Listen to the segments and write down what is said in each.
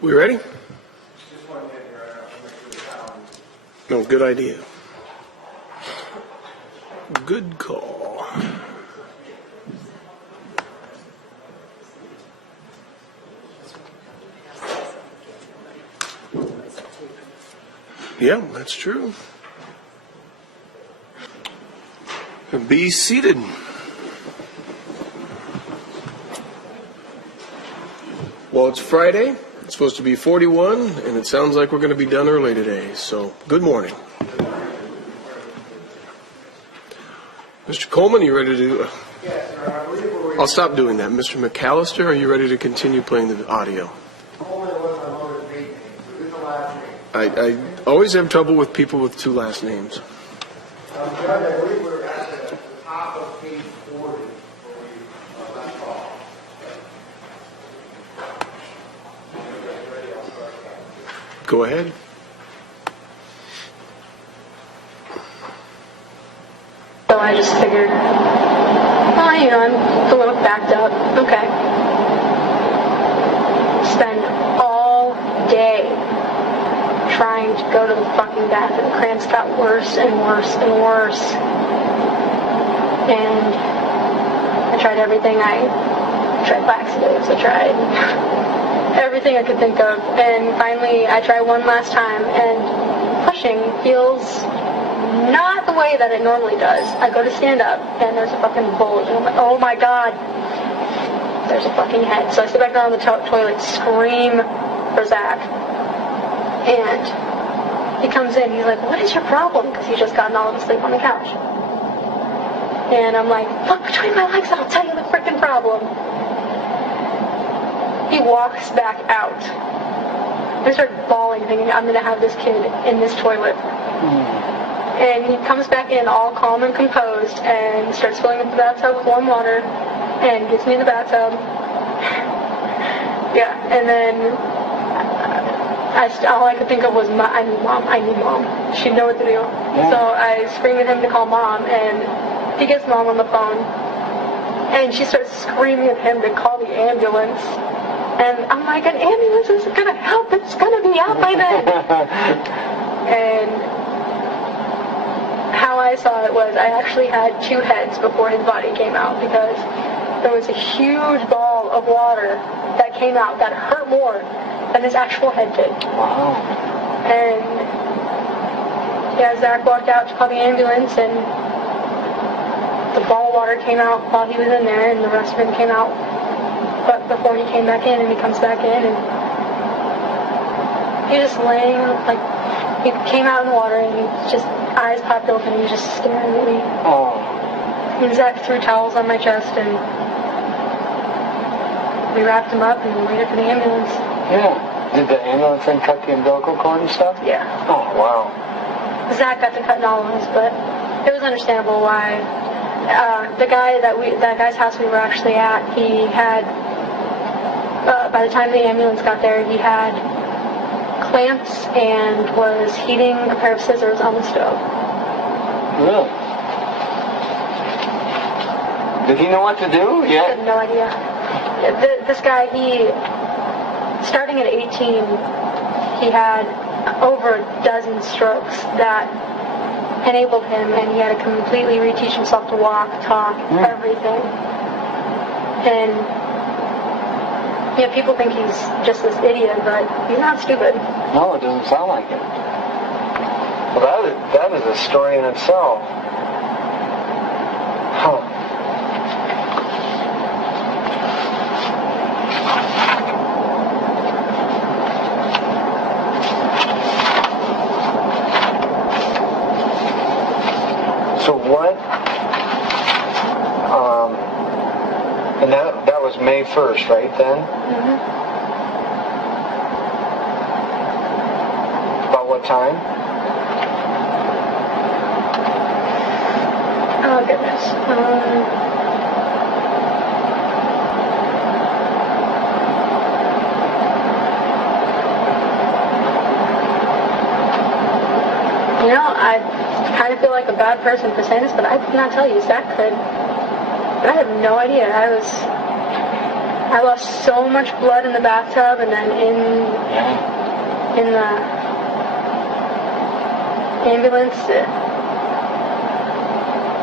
We ready? No, good idea. Good call. Yeah, that's true. Be seated. Well, it's Friday. It's supposed to be 41, and it sounds like we're going to be done early today. So, good morning. Mr. Coleman, you ready to... Yes, sir. I believe we're ready. I'll stop doing that. Mr. McAllister, are you ready to continue playing the audio? Coleman was my mother's maiden name, so this is the last name. I always have trouble with people with two last names. Judge, I believe we're at the top of page 40 where we left off. Go ahead. So I just figured, well, I'm a little backed up. Okay. Spend all day trying to go to the fucking bathroom. Cramps got worse and worse and worse. And I tried everything. I tried laxatives. I tried everything I could think of. And finally, I tried one last time. And pushing feels not the way that it normally does. I go to stand up, and there's a fucking bulge. And I'm like, oh my god. There's a fucking head. So I sit back down on the toilet, scream for Zach. And he comes in, he's like, what is your problem? Because he's just gotten all of his sleep on the couch. And I'm like, look between my legs, I'll tell you the freaking problem. He walks back out. I start bawling, thinking I'm going to have this kid in this toilet. And he comes back in all calm and composed and starts filling up the bathtub with warm water and gets me in the bathtub. Yeah, and then all I could think of was, I need mom. She'd know what to do. Yeah. So I screamed at him to call mom, and he gets mom on the phone. And she starts screaming at him to call the ambulance. And I'm like, an ambulance isn't going to help. It's going to be out by then. And how I saw it was I actually had two heads before his body came out, because there was a huge ball of water that came out that hurt more than his actual head did. Wow. And yeah, Zach walked out to call the ambulance, and the ball of water came out while he was in there, and the rest of him came out but before he came back in. And he comes back in, and he's just laying, like, he came out in the water, and he just, eyes popped open, and he was just staring at me. Oh. And Zach threw towels on my chest, and we wrapped him up, and we waited for the ambulance. Yeah. Did the ambulance then cut the umbilical cord and stuff? Yeah. Oh, wow. Zach got to cut all of his, but it was understandable why. That guy's house we were actually at, he had, by the time the ambulance got there, he had clamps and was heating a pair of scissors on the stove. Really? Did he know what to do? Yeah. I had no idea. This guy, starting at 18, he had over a dozen strokes that enabled him, and he had to completely reteach himself to walk, talk, everything. And yeah, people think he's just this idiot, but he's not stupid. No, it doesn't sound like it. Well, that is a story in itself. Huh. So what? And that was May 1st, right then? Mm-hmm. About what time? Oh, goodness. You know, I kind of feel like a bad person for saying this, but I could not tell you. Zach could. But I had no idea. I lost so much blood in the bathtub, and then in the ambulance.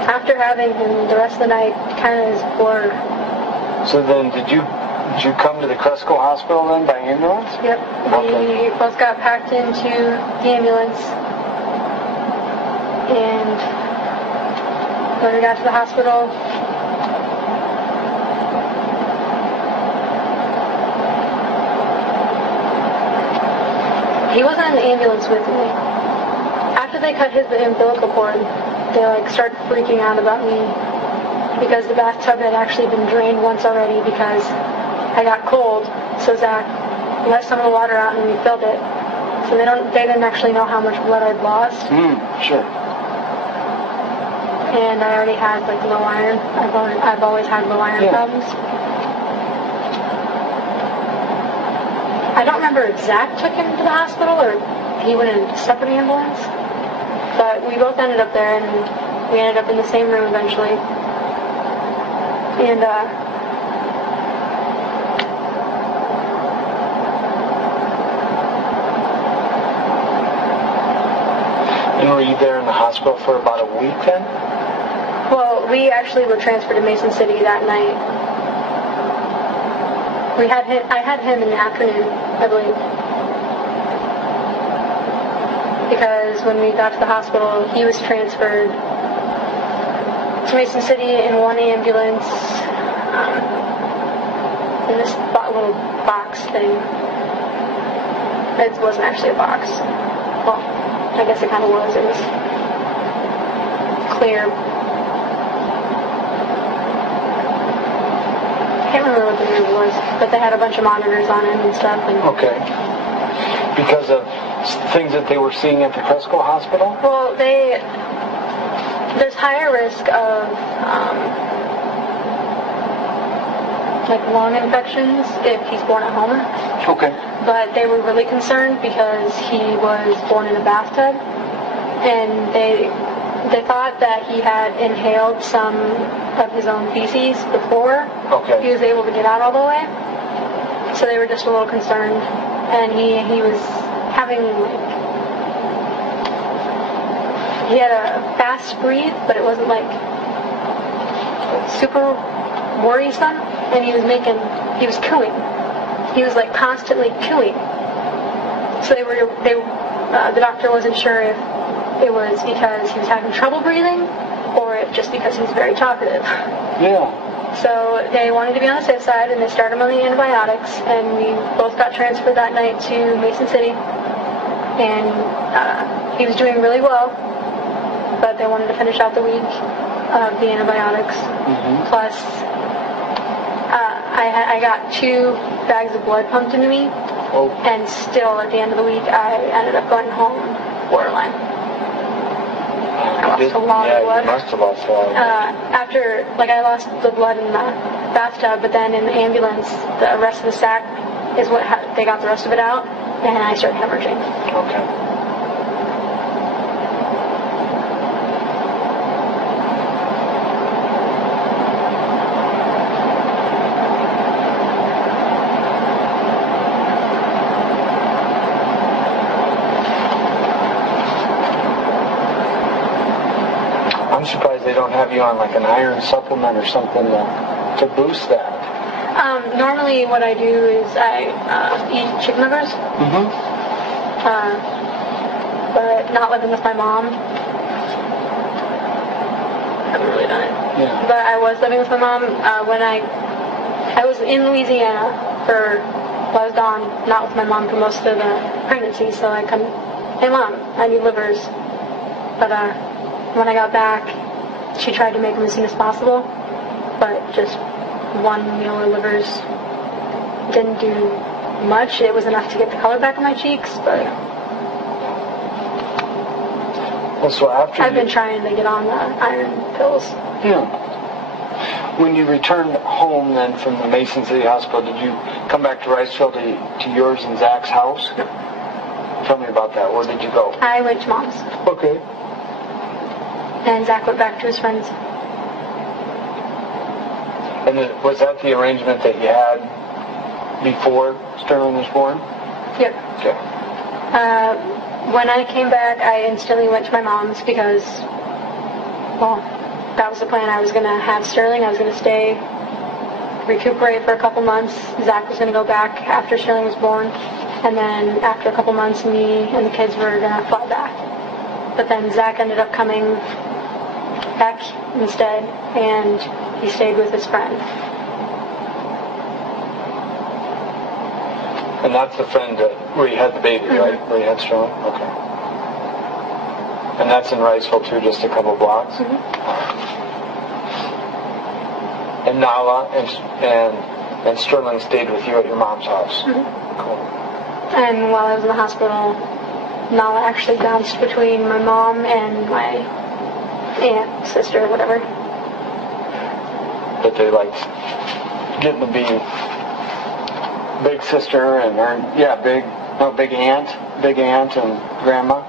After having him the rest of the night, kind of is blurred. So then, did you come to the Cresco Hospital then by ambulance? Yep. Okay. We both got packed into the ambulance, and when we got to the hospital, he wasn't in the ambulance with me. After they cut his umbilical cord, they started freaking out about me because the bathtub had actually been drained once already because I got cold. So Zach let some of the water out and we filled it. So they didn't actually know how much blood I'd lost. Sure. And I already had low iron. I've always had low iron problems. I don't remember if Zach took him to the hospital or he went in a separate ambulance. But we both ended up there, and we ended up in the same room eventually. And were you there in the hospital for about a week then? well, we actually were transferred to Mason City that night. I had him in the afternoon, I believe. Because when we got to the hospital, he was transferred to Mason City in one ambulance, in this little box thing. It wasn't actually a box. Well, I guess it kind of was. It was clear. I can't remember what the room was, but they had a bunch of monitors on it and stuff. And Okay. Because of things that they were seeing at the Cresco Hospital? well, there's higher risk of lung infections if he's born at home. Okay. But they were really concerned because he was born in a bathtub, and they thought that he had inhaled some of his own feces before he was able to get out all the way. So they were just a little concerned, and he was having he had a fast breathe, but it wasn't super worrisome, and he was cooing. He was constantly cooing. So the doctor wasn't sure if it was because he was having trouble breathing or if just because he's very talkative. Yeah. So they wanted to be on the safe side, and they started him on the antibiotics, and we both got transferred that night to Mason City, and he was doing really well, but they wanted to finish out the week of the antibiotics. Mm-hmm. Plus, I got 2 bags of blood pumped into me, and still at the end of the week I ended up going home borderline. I lost a lot of blood. You must have lost a lot of blood. After, I lost the blood in the bathtub, but then in the ambulance, the rest of the sac is what they got the rest of it out, and I started hemorrhaging. Okay. I'm surprised they don't have you on an iron supplement or something to boost that. Normally what I do is I eat chicken livers, Mm-hmm. but not living with my mom. I haven't really done it. Yeah. But I was living with my mom when I was in Louisiana I was gone, not with my mom for most of the pregnancy, so I come, hey Mom, I need livers. But when I got back, she tried to make them as soon as possible, but just one meal of livers didn't do much. It was enough to get the color back in my cheeks, but Well, so after I've been trying to get on the iron pills. Yeah. When you returned home then from the Mason City Hospital, did you come back to Riceville to yours and Zach's house? Tell me about that. Where did you go? I went to Mom's, Okay. and Zach went back to his friends. And was that the arrangement that you had before Sterling was born? Yep. Okay. When I came back, I instantly went to my mom's because, well, that was the plan. I was going to have Sterling. I was going to stay, recuperate for a couple months. Zach was going to go back after Sterling was born. And then after a couple months, me and the kids were going to fly back. But then Zach ended up coming back instead, and he stayed with his friend. And that's the friend where you had the baby, right? Where you had Sterling? Okay. And that's in Riceville, too, just a couple blocks? And Nala and Sterling stayed with you at your mom's house? Cool. And while I was in the hospital, Nala actually bounced between my mom and my aunt, sister, whatever. But they liked getting to be big sister and big aunt and grandma.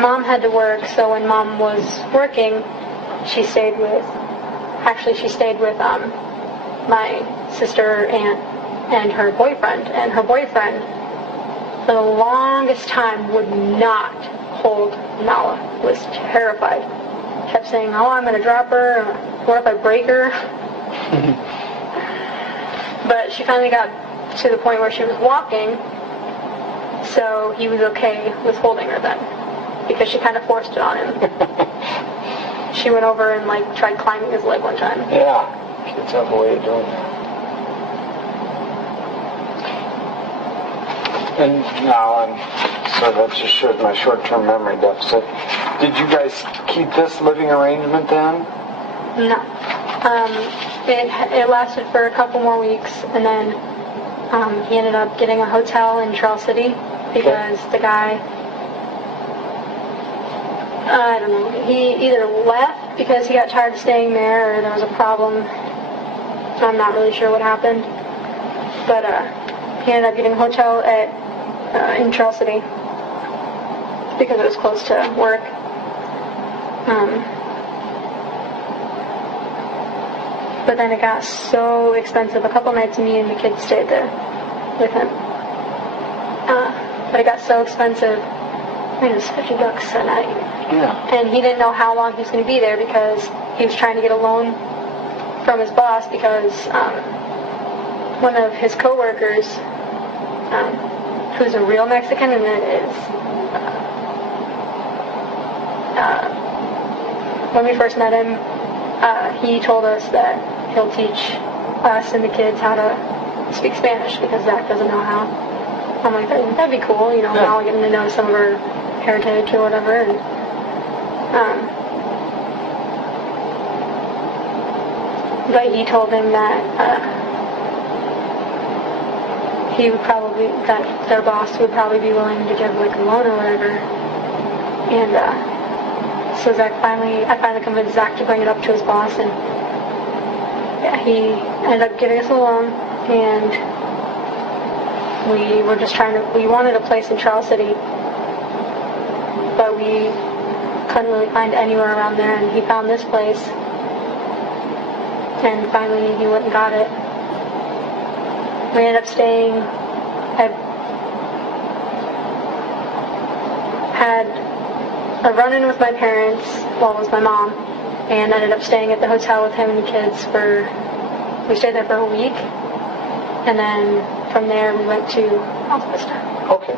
Mom had to work, so when Mom was working, she stayed with my sister, aunt, and her boyfriend. And her boyfriend, for the longest time, would not hold Nala. Was terrified. Kept saying, "Oh, I'm going to drop her. What if I break her?" But she finally got to the point where she was walking, so he was okay with holding her then, because she kind of forced it on him. She went over and tried climbing his leg one time. Yeah, kids have a way of doing that. And now so that just shows my short-term memory deficit. Did you guys keep this living arrangement then? No. It lasted for a couple more weeks, and then he ended up getting a hotel in Charles City because the guy, I don't know, he either left because he got tired of staying there, or there was a problem. I'm not really sure what happened, but he ended up getting a hotel in Charles City because it was close to work. But then it got so expensive. A couple nights me and the kids stayed there with him. But it got so expensive. I mean, it was $50 a night. Yeah. And he didn't know how long he was going to be there because he was trying to get a loan from his boss because one of his coworkers, who's a real Mexican, and it is when we first met him, he told us that he'll teach us and the kids how to speak Spanish because Zach doesn't know how. I'm like, that'd be cool, now we're getting to know some of our heritage or whatever. And, but he told him that that their boss would probably be willing to give a loan or whatever. And so I finally convinced Zach to bring it up to his boss, and he ended up giving us a loan, and we were just we wanted a place in Charles City, but we couldn't really find anywhere around there, and he found this place, and finally he went and got it. We ended up staying, I had a run-in with my parents, with my mom, and ended up staying at the hotel with him and the kids we stayed there for a week, and then from there we went to Alta Vista. Okay.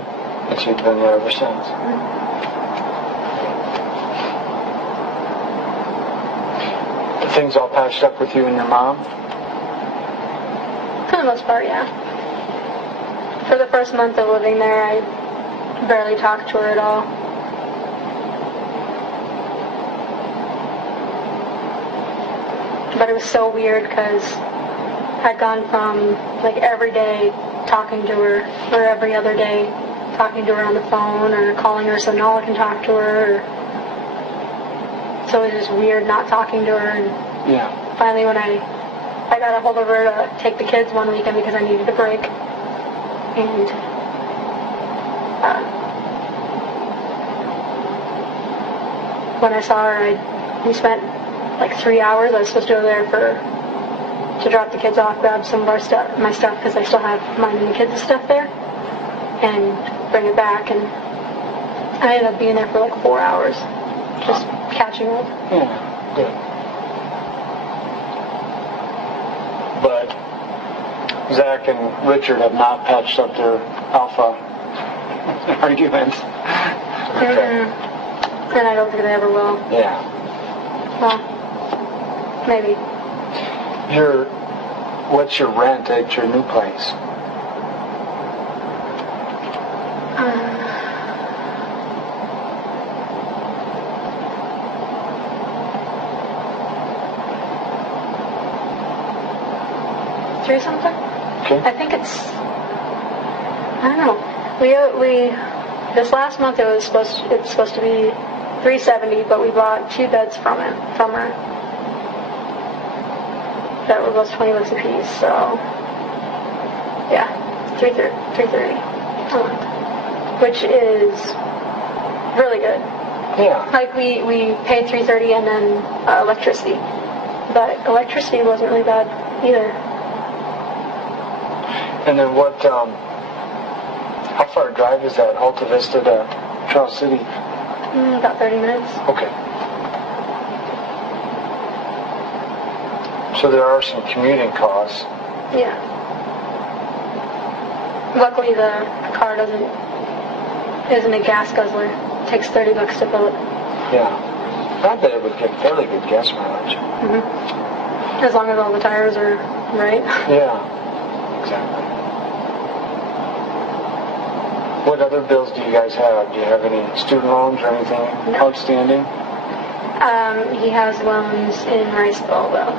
And so you've been there ever since? The things all patched up with you and your mom? For the most part, yeah. For the first month of living there, I barely talked to her at all. But it was so weird because I'd gone from every day talking to her, or every other day talking to her on the phone, or calling her so Nala can talk to her. So it was just weird not talking to her. And finally, when I got a hold of her to take the kids one weekend because I needed a break, and when I saw her, we spent like 3 hours. I was supposed to go there to drop the kids off, grab some of my stuff, because I still have mine and the kids' stuff there, and bring it back. And I ended up being there for like 4 hours, just catching up. Yeah, good. But Zach and Richard have not patched up their alpha arguments. Okay. And I don't think they ever will. Yeah. Well, maybe. What's your rent at your new place? $3 something? Okay. I think it's, I don't know. We this last month it's supposed to be $370, but we bought 2 beds from her. That were both $20 a piece, so yeah, $330 a month, which is really good. Yeah. Like we paid $330 and then electricity, but electricity wasn't really bad either. And then what, how far a drive is that, Alta Vista to Charles City? About 30 minutes. Okay. So there are some commuting costs. Yeah. Luckily the car isn't a gas guzzler. It takes $30 to fill it. Yeah. I bet it would get fairly good gas mileage. As long as all the tires are right. Yeah, exactly. What other bills do you guys have? Do you have any student loans or anything outstanding? He has loans in Riceville, though.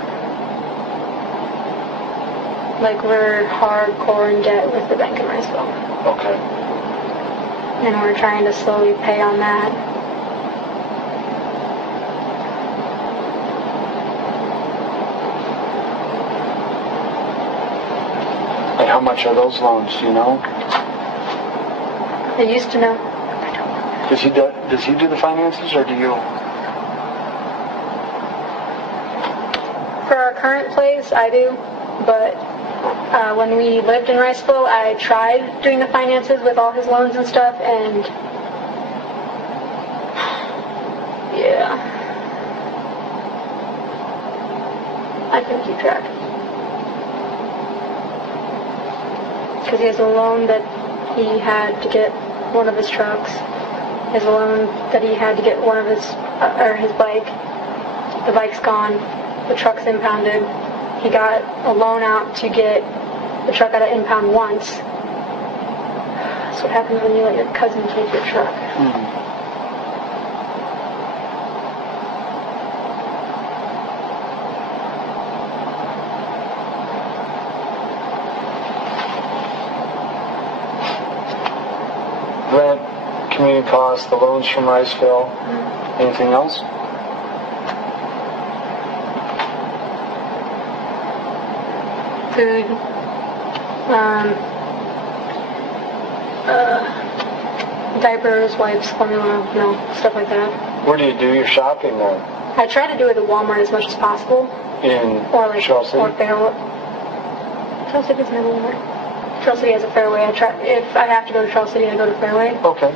Like, we're hardcore in debt with the bank in Riceville. Okay. And we're trying to slowly pay on that. And how much are those loans, do you know? I used to know. Does he do the finances, or do you? For our current place, I do. But when we lived in Riceville, I tried doing the finances with all his loans and stuff, and yeah, I couldn't keep track. Because he has a loan that he had to get one of his trucks. His loan that he had to get one of his bike. The bike's gone. The truck's impounded. He got a loan out to get the truck out of impound once. That's what happens when you let your cousin take your truck. Rent, community costs, the loans from Riceville. Anything else? Food, diapers, wipes, formula, stuff like that. Where do you do your shopping then? I try to do it at Walmart as much as possible. Or like Charles City? Or Fairway. Charles City doesn't have a Walmart. Charles City has a Fairway. If I have to go to Charles City, I go to Fairway. Okay.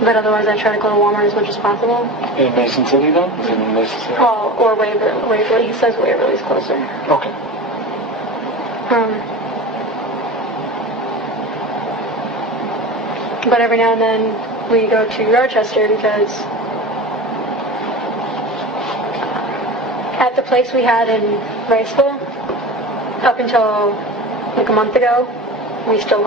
But otherwise, I try to go to Walmart as much as possible. In Mason City then? Is it in Mason City? Oh, or Waverly. He says Waverly's closer. Okay. But every now and then we go to Rochester because at the place we had in Riceville, up until like a month ago, we still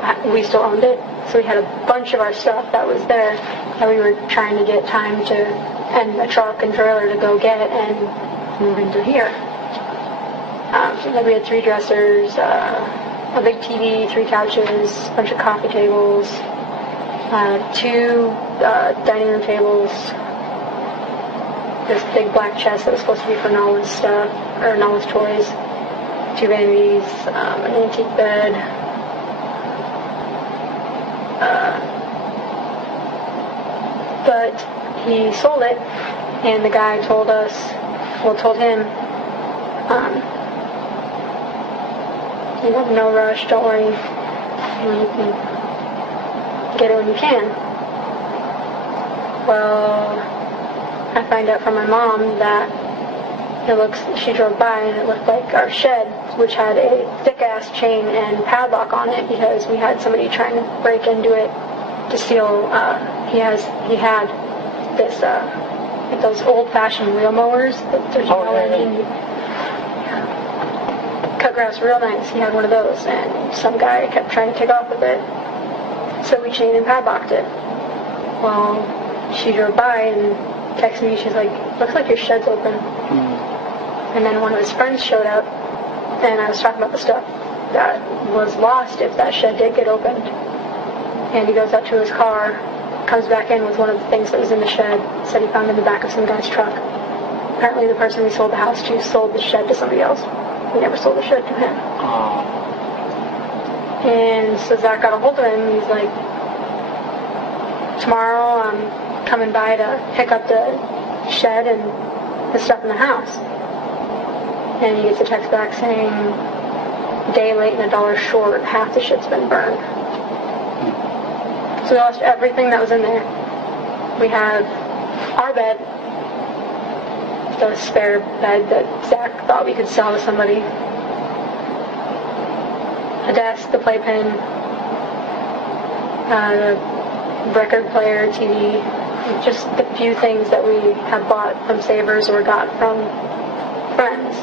owned it. So we had a bunch of our stuff that was there that we were trying to get time to, and a truck and trailer to go get and move into here. So then we had 3 dressers, a big TV, 3 couches, a bunch of coffee tables, 2 dining room tables, this big black chest that was supposed to be for Nala's stuff, or Nala's toys, 2 vanities, an antique bed, But he sold it, and the guy told him, you have no rush, don't worry, you can get it when you can. Well, I find out from my mom that she drove by and it looked like our shed, which had a thick-ass chain and padlock on it because we had somebody trying to break into it to steal. He had this, like those old-fashioned wheel mowers. There's no engine. Cut grass real nice. He had one of those, and some guy kept trying to take off with it. So we chained and padlocked it. Well, she drove by and texted me. She's like, "Looks like your shed's open." And then one of his friends showed up, and I was talking about the stuff that was lost if that shed did get opened. And he goes out to his car, comes back in with one of the things that was in the shed, said he found it in the back of some guy's truck. Apparently the person we sold the house to sold the shed to somebody else. We never sold the shed to him. And so Zach got a hold of him, and he's like, "Tomorrow I'm coming by to pick up the shed and the stuff in the house." And he gets a text back saying, "Day late and $1 short, half the shit's been burned." So we lost everything that was in there. We have our bed, the spare bed that Zach thought we could sell to somebody, a desk, the playpen, the record player, TV, just the few things that we have bought from Savers or got from friends.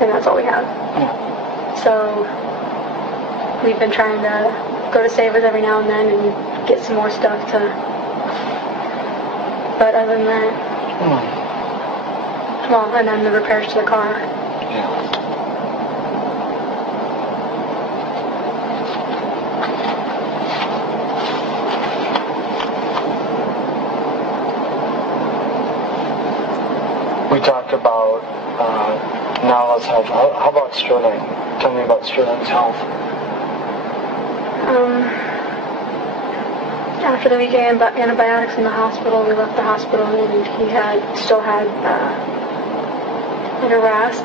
And that's all we have. So we've been trying to go to Savers every now and then and get some more stuff to, but other than that, well, and then the repairs to the car. We talked about, now let's have, how about Sterling? Tell me about Sterling's health. After the week of antibiotics in the hospital, we left the hospital and he still had a rasp,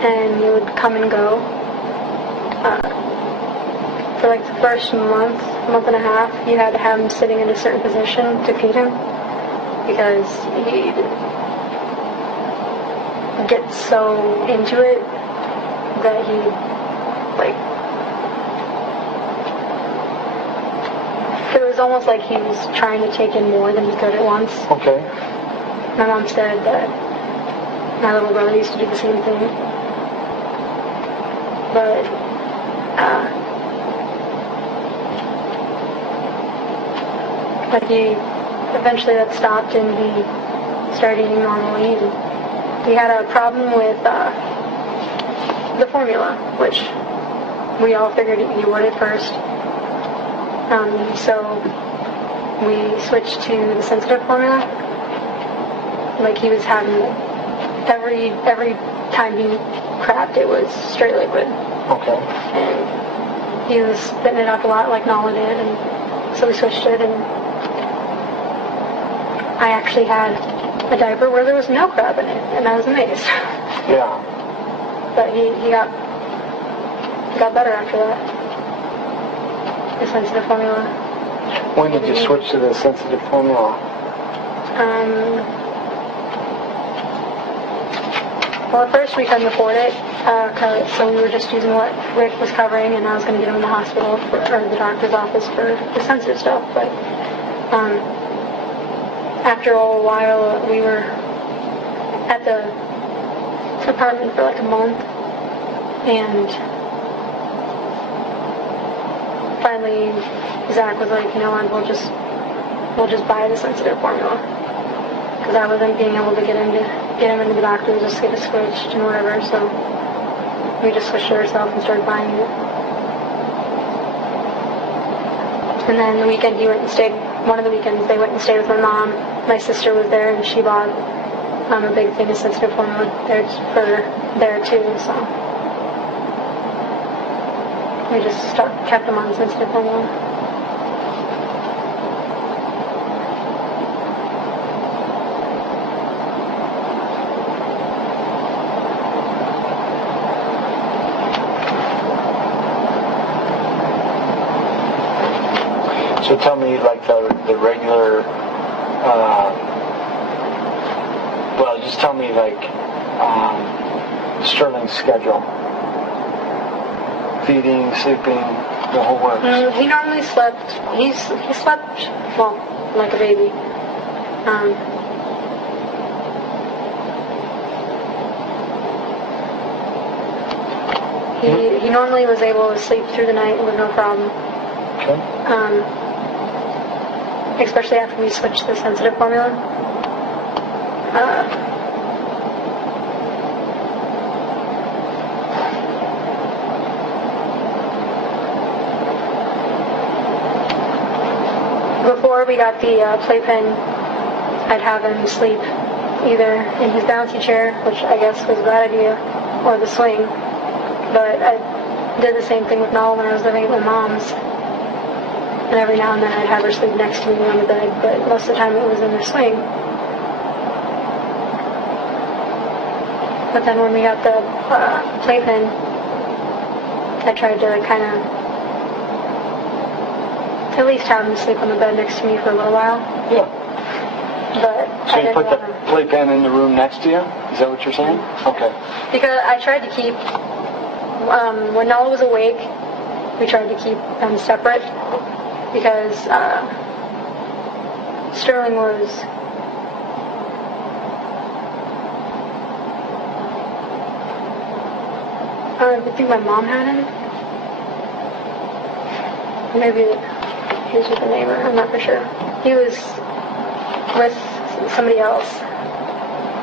and he would come and go. For like the first month and a half, you had to have him sitting in a certain position to feed him because he'd get so into it that he it was almost like he was trying to take in more than he could at once. Okay. My mom said that my little brother used to do the same thing. But, eventually that stopped and he started eating normally. And we had a problem with the formula, which we all figured he would at first. So we switched to the sensitive formula. Like he was having every time he crapped, it was straight liquid. Okay. And he was spitting it up a lot like Nala did, and so we switched it, and I actually had a diaper where there was no crab in it, and I was amazed. Yeah. But he got better after that. The sensitive formula. When did you switch to the sensitive formula? Well, at first we couldn't afford it, so we were just using what Rick was covering, and I was going to get him in the hospital or the doctor's office for the sensitive stuff. But after a while, we were at the apartment for like a month, and finally Zach was like, "You know what, we'll just buy the sensitive formula," because I wasn't being able to get him into the doctor, just get it switched and whatever. So we just switched it ourselves and started buying it. And then the weekend one of the weekends they went and stayed with my mom. My sister was there and she bought a big thing of sensitive formula there too. So we just kept them on sensitive formula. tell me like the regular, well, just tell me like Sterling's schedule. Feeding, sleeping, the whole works. He normally slept, he slept, well, like a baby. He normally was able to sleep through the night with no problem. Okay. Especially after we switched the sensitive formula. Before we got the playpen, I'd have him sleep either in his bouncy chair, which I guess was a bad idea, or the swing. But I did the same thing with Nala when I was living at my mom's. And every now and then I'd have her sleep next to me on the bed, but most of the time it was in the swing. But then when we got the playpen, I tried to kind of at least have him sleep on the bed next to me for a little while. Yeah. But So I you didn't put the want to, playpen in the room next to you? Is that what you're saying? Okay. because I tried to keep, when Nala was awake, we tried to keep them separate, because Sterling was I think my mom had him. Maybe he was with a neighbor, I'm not for sure. He was with somebody else,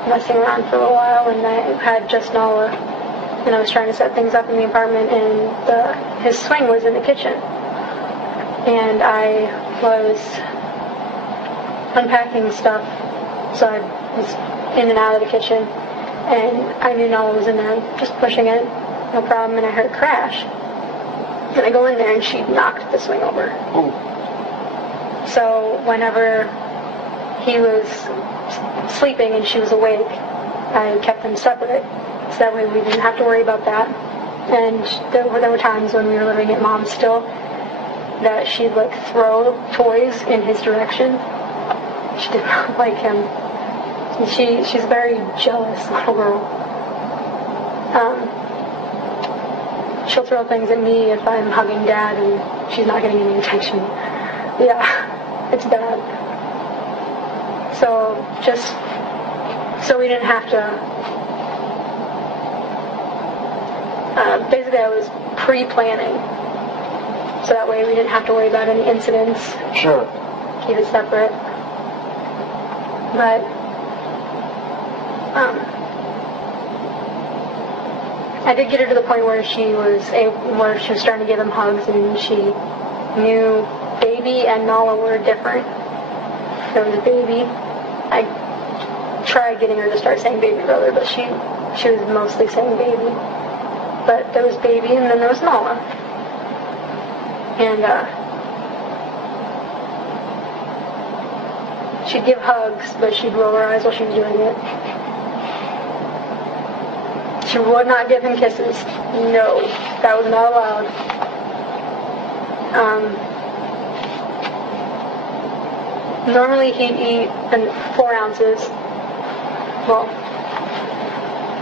messing around for a little while, and I had just Nala, and I was trying to set things up in the apartment, and his swing was in the kitchen. And I was unpacking stuff, so I was in and out of the kitchen, and I knew Nala was in there, just pushing it, no problem, and I heard a crash. And I go in there, and she knocked the swing over. Ooh. So whenever he was sleeping and she was awake, I kept them separate, so that way we didn't have to worry about that. And there were times when we were living at Mom's still that she'd like throw toys in his direction. She did not like him. She's a very jealous little girl. She'll throw things at me if I'm hugging Dad and she's not getting any attention. Yeah, it's bad. So just so we didn't have to. Basically, I was pre-planning, so that way we didn't have to worry about any incidents. Sure. Keep it separate. But I did get her to the point where she was starting to give him hugs, and she knew baby and Nala were different. There was a baby. I tried getting her to start saying baby brother, but she was mostly saying baby. But there was baby, and then there was Nala. And she'd give hugs, but she'd roll her eyes while she was doing it. She would not give him kisses. No, that was not allowed. Normally he'd eat 4 ounces. Well,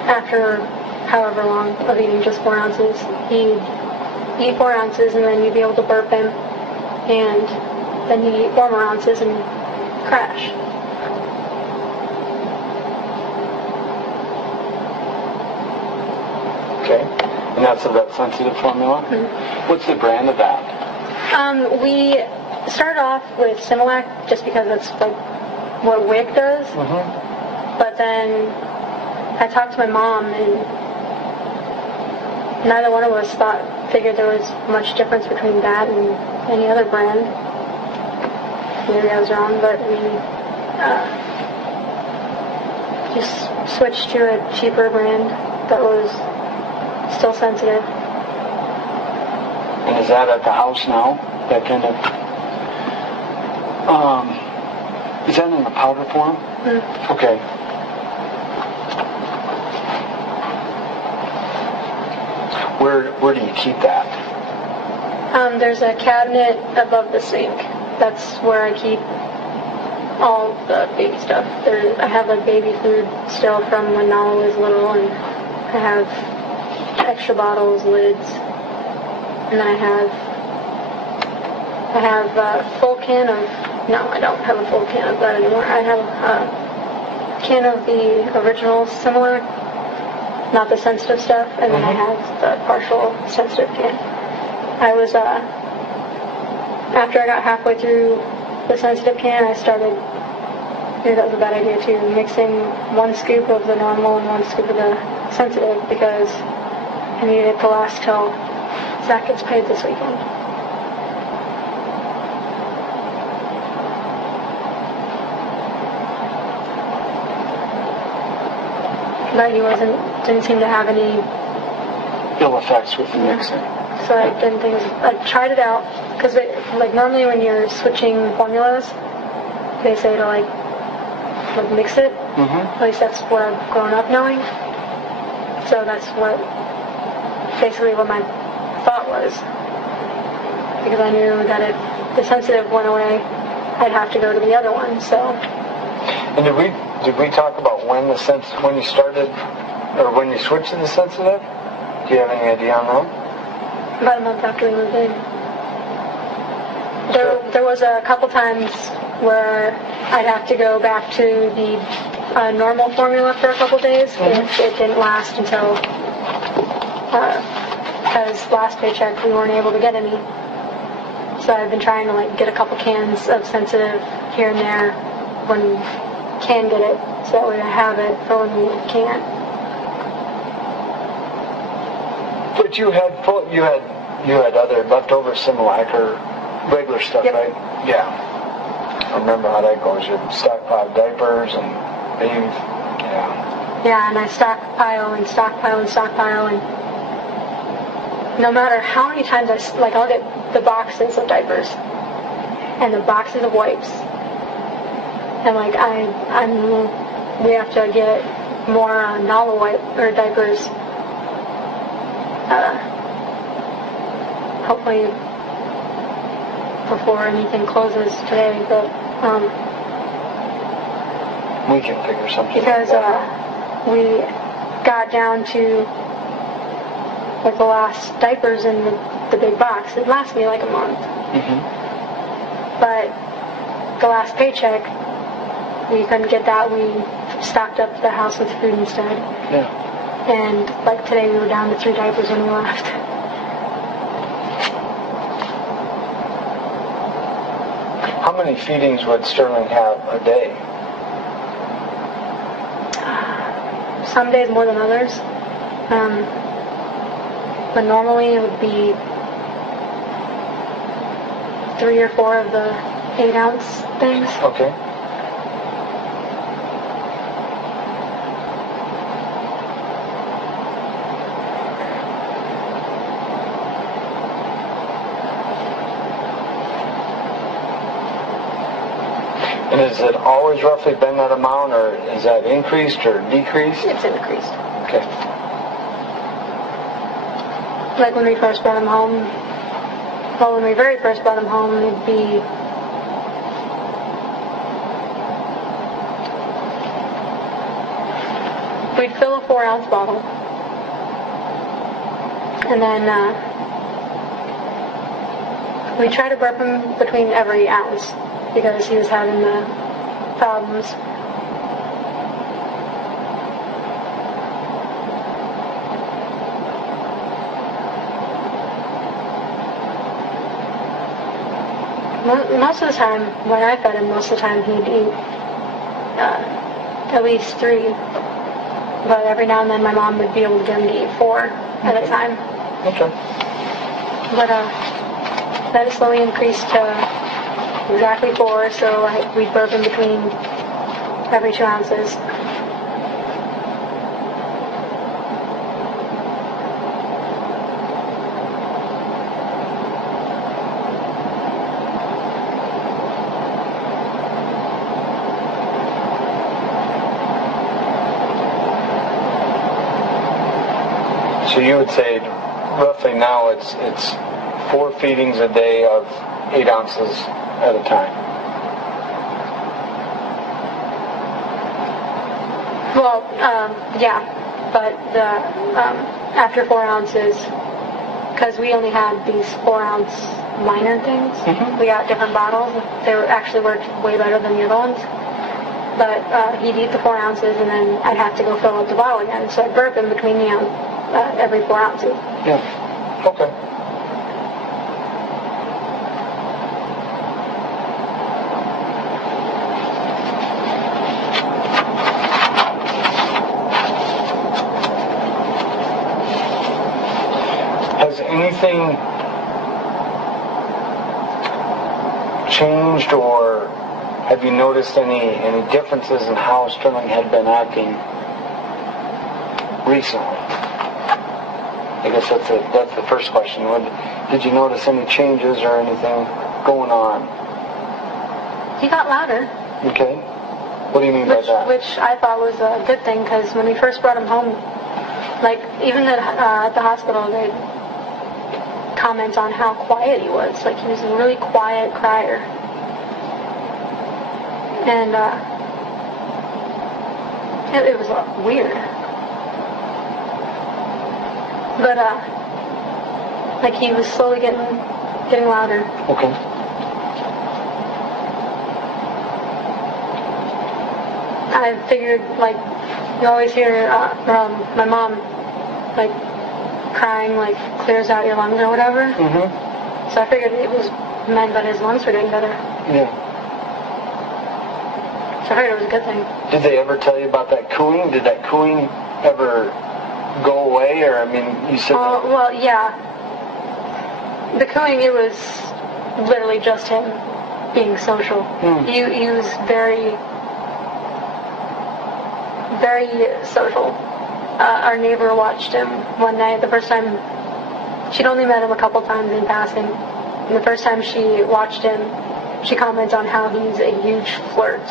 after however long of eating just 4 ounces, he'd eat 4 ounces, and then you'd be able to burp him, and then he'd eat 4 more ounces and crash. Okay. And that's of that sensitive formula? Mm-hmm. What's the brand of that? We started off with Similac just because that's like what WIC does. Mm-hmm. But then I talked to my mom, and neither one of us figured there was much difference between that and any other brand. Maybe I was wrong, but we just switched to a cheaper brand that was still sensitive. And is that at the house now? That kind of... is that in the powder form? Mm. Okay. Where do you keep that? There's a cabinet above the sink. that's where I keep all the baby stuff. I have like baby food still from when Nala was little, and I have extra bottles, lids, and then I have a full can of, no, I don't have a full can of that anymore. I have a can of the original similar, not the sensitive stuff, and then I have the partial sensitive can. I was, after I got halfway through the sensitive can, I started, maybe that was a bad idea too, mixing 1 scoop of the normal and 1 scoop of the sensitive, because I needed it to last till Zach gets paid this weekend. But he didn't seem to have any Ill effects with the mixing. So I didn't think I tried it out, because like normally when you're switching formulas, they say to like mix it. At least that's what I've grown up knowing. So that's basically what my thought was, because I knew that if the sensitive went away, I'd have to go to the other one. So. And did we talk about when you started, or when you switched to the sensitive? Do you have any idea on that? About a month after we moved in. There was a couple times where I'd have to go back to the normal formula for a couple days if it didn't last until, because last paycheck we weren't able to get any. So I've been trying to like get a couple cans of sensitive here and there when we can get it, so that way I have it for when we can't. But you had other leftover Similac or regular stuff, Yep. right? Yeah. I remember how that goes. You stockpile diapers and babies. Yeah. Yeah, and I stockpile, and no matter how many times I'll get the boxes of diapers and the boxes of wipes, and like we have to get more Nala wipe or diapers. Hopefully before anything closes today, but We can figure something because out. we got down to like the last diapers in the big box. It lasted me like a month. But the last paycheck, we couldn't get that. We stocked up the house with food instead. Yeah. And like today we were down to 3 diapers when we left. How many feedings would Sterling have a day? Some days more than others. But normally it would be 3 or 4 of the 8-ounce things. Okay. And has it always roughly been that amount, or has that increased or decreased? It's increased. Okay. Like when we first brought him home, well, when we very first brought him home, it'd be we'd fill a 4-ounce bottle, and then we try to burp him between every ounce because he was having the problems. Most of the time, when I fed him, most of the time he'd eat at least 3. But every now and then my mom would be able to get him to eat 4 at a time. Okay. But that has slowly increased to exactly 4, so we'd burp in between every 2 ounces. So you would say roughly now it's 4 feedings a day of 8 ounces at a time. Well, yeah, but after 4 ounces, because we only had these 4-ounce minor things, we got different bottles. They actually worked way better than the other ones. But he'd eat the 4 ounces, and then I'd have to go fill up the bottle again. So I'd burp in between every 4 ounces. Yeah. Okay. Has anything changed, or have you noticed any differences in how Sterling had been acting recently? I guess that's the first question. Did you notice any changes or anything going on? He got louder. Okay. What do you mean by that? Which I thought was a good thing, because when we first brought him home, like, even at the hospital, they'd comment on how quiet he was. Like, he was a really quiet crier. And it was weird. But like, he was slowly getting louder. Okay. I figured, like, you always hear my mom, like, crying, like, clears out your lungs or whatever. Mm-hmm. So I figured it was meant that his lungs were getting better. Yeah. So I figured it was a good thing. Did they ever tell you about that cooing? Did that cooing ever go away? Or, I mean, you said... Well, yeah. The cooing, it was literally just him being social. He was very, very social. Our neighbor watched him one night. The first time, she'd only met him a couple times in passing. And the first time she watched him, she commented on how he's a huge flirt.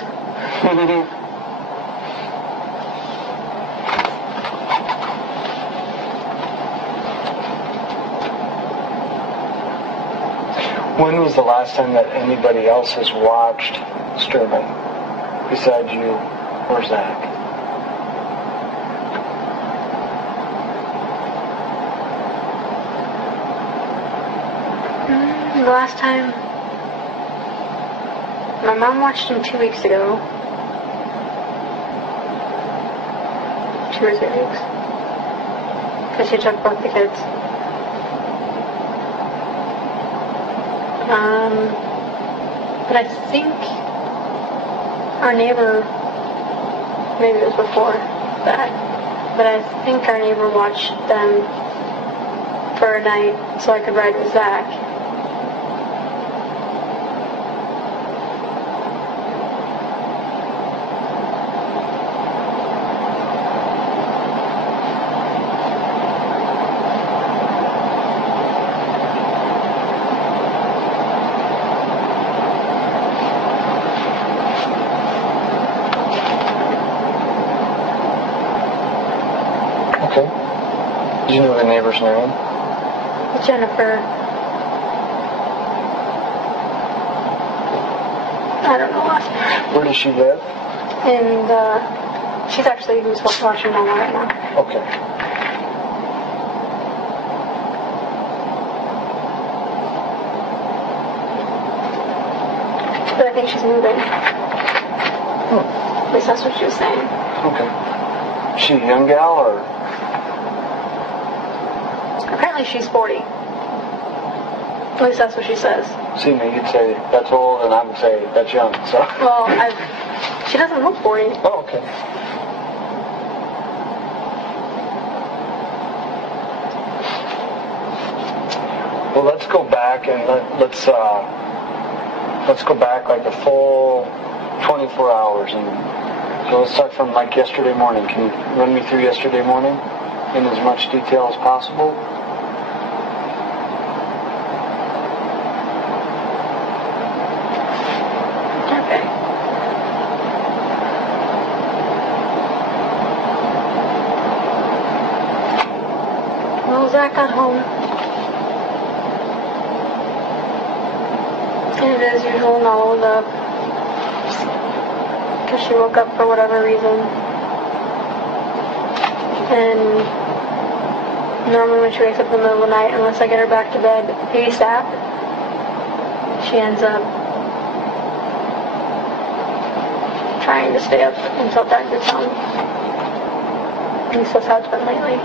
When was the last time that anybody else has watched Sterling besides you or Zach? The last time, my mom watched him 2 weeks ago. 2 or 3 weeks. Because she took both the kids. But I think our neighbor, maybe it was before that, but I think our neighbor watched them for a night so I could ride with Zach. Do you know the neighbor's name? Jennifer. I don't know last name. Where does she live? And she's actually who's watching Mama right now. Okay. But I think she's moving. At least that's what she was saying. Okay. Is she a young gal, or? Apparently she's 40. At least that's what she says. See, me, you'd say that's old, and I would say that's young. So. Well, she doesn't look 40. Oh, okay. Well, let's go back and let's go back like the full 24 hours, and so let's start from like yesterday morning. Can you run me through yesterday morning in as much detail as possible? Okay. Well, Zach got home. And as usual, Nala was up. Because she woke up for whatever reason. And normally when she wakes up in the middle of the night, unless I get her back to bed ASAP, she ends up trying to stay up until Dad gets home. At least that's how it's been lately.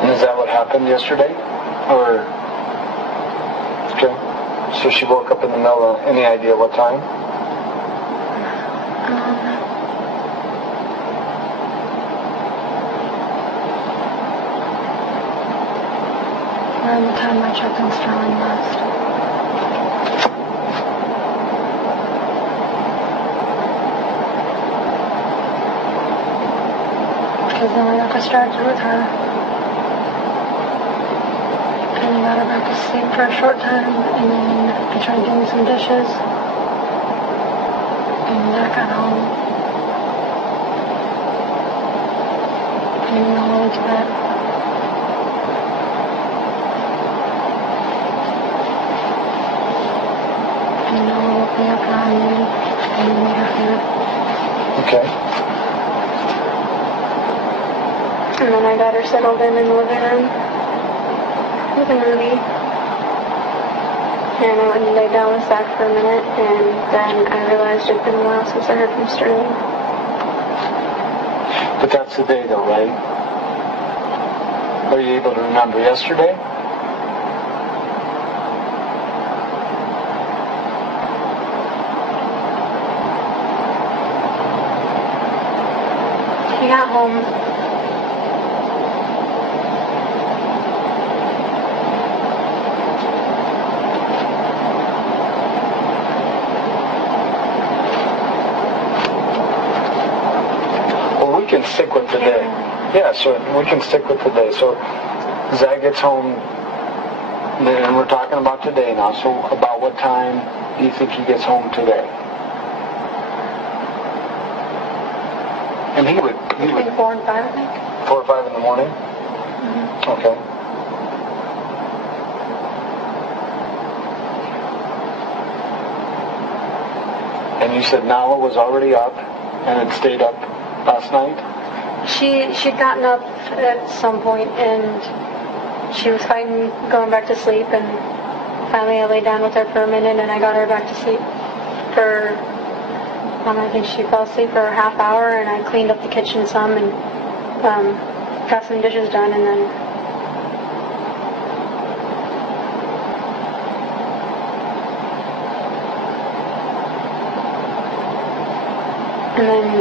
And is that what happened yesterday? Or... Okay. So she woke up in the middle of... Any idea what time? Around the time I checked on Sterling last. Because then I got distracted with her. And I got her back to sleep for a short time, and then I tried doing some dishes. And I got home. And I went to bed. And I woke me up around noon and made her food. Okay. And then I got her settled in the living room with a movie. And I went and laid down with Zach for a minute, and then I realized it'd been a while since I heard from Sterling. But that's the day though, right? Are you able to remember yesterday? He got home. Well, we can stick with the day. Yeah, so we can stick with the day. So Zach gets home, then we're talking about today now. So about what time do you think he gets home today? And he would Between 4 and 5, I think. 4 or 5 in the morning? Okay. And you said Nala was already up and had stayed up last night? She'd gotten up at some point, and she was fighting going back to sleep, and finally I laid down with her for a minute, and I got her back to sleep for, I think she fell asleep for a half hour, and I cleaned up the kitchen some and got some dishes done, and then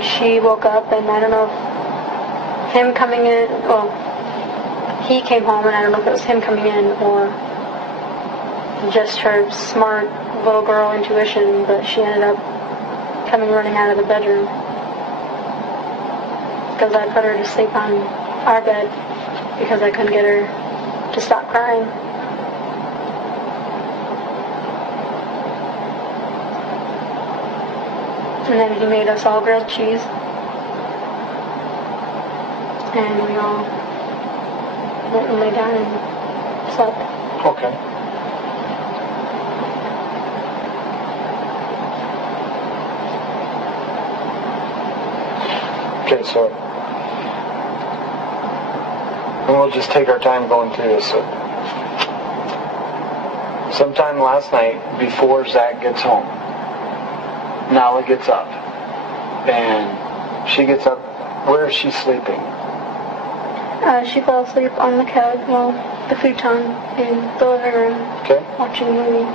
she woke up, and I don't know if him coming in, well, he came home, and I don't know if it was him coming in or just her smart little girl intuition, but she ended up coming running out of the bedroom because I put her to sleep on our bed because I couldn't get her to stop crying. And then he made us all grilled cheese. And we all went and lay down and slept. Okay. Okay, so and we'll just take our time going through this. So, sometime last night, before Zach gets home, Nala gets up, and she gets up. Where is she sleeping? She fell asleep on the couch, well, the futon in the living room, Okay. watching a movie.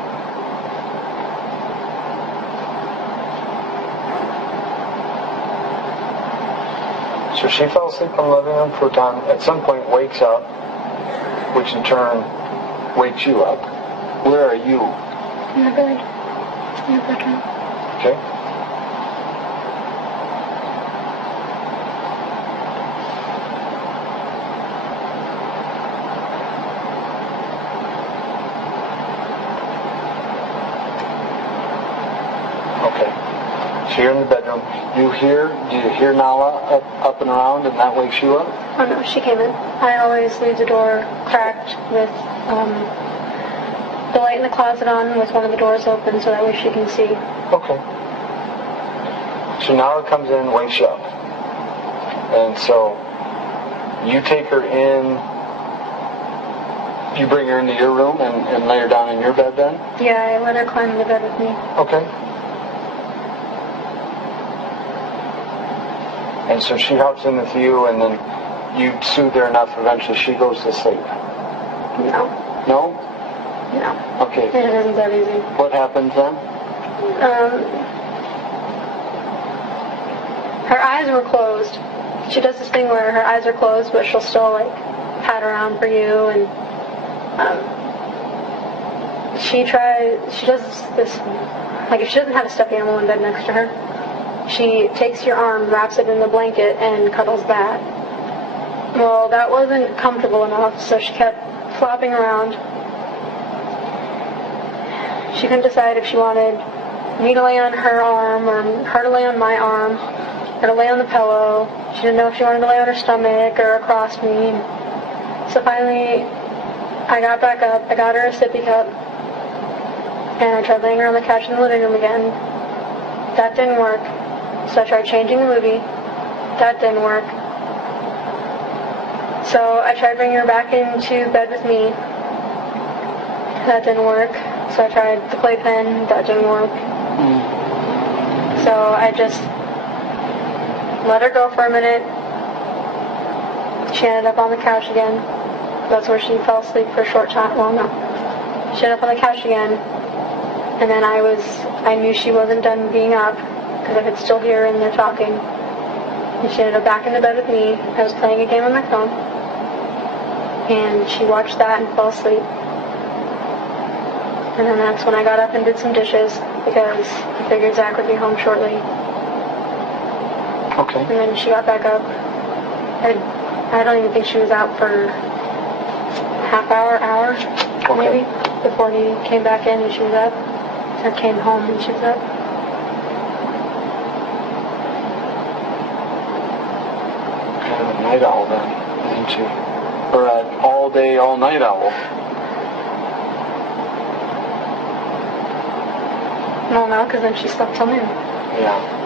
So she fell asleep on the living room futon. At some point, wakes up, which in turn wakes you up. Where are you? In the bed. In the bedroom. Okay. Okay. So you're in the bedroom. Do you hear Nala up and around, and that wakes you up? Oh no, she came in. I always leave the door cracked with the light in the closet on with one of the doors open so that way she can see. Okay. So Nala comes in, wakes you up. And so you take her in, you bring her into your room and lay her down in your bed then? Yeah, I let her climb into bed with me. Okay. And so she hops in with you, and then you soothe her enough, eventually she goes to sleep. No. No? No. Okay. It isn't that easy. What happens then? Her eyes were closed. She does this thing where her eyes are closed, but she'll still like pat around for you, and she does this, like if she doesn't have a stuffed animal in bed next to her, she takes your arm, wraps it in the blanket, and cuddles that. Well, that wasn't comfortable enough, so she kept flopping around. She couldn't decide if she wanted me to lay on her arm, or her to lay on my arm, or to lay on the pillow. She didn't know if she wanted to lay on her stomach or across me. So finally, I got back up, I got her a sippy cup, and I tried laying her on the couch in the living room again. That didn't work. So I tried changing the movie. That didn't work. So I tried bringing her back into bed with me. That didn't work. So I tried the playpen. That didn't work. So I just let her go for a minute. She ended up on the couch again. That's where she fell asleep for a short time. Well, no. She ended up on the couch again. And then I knew she wasn't done being up, because I could still hear her in there talking. And she ended up back in the bed with me. I was playing a game on my phone. And she watched that and fell asleep. And then that's when I got up and did some dishes, because I figured Zach would be home shortly. Okay. And then she got back up. I don't even think she was out for half hour, maybe, before he came back in and she was up. Or came home and she was up. Kind of a night owl then, isn't she? Or an all day, all night owl. Well, no, because then she slept till noon. Yeah.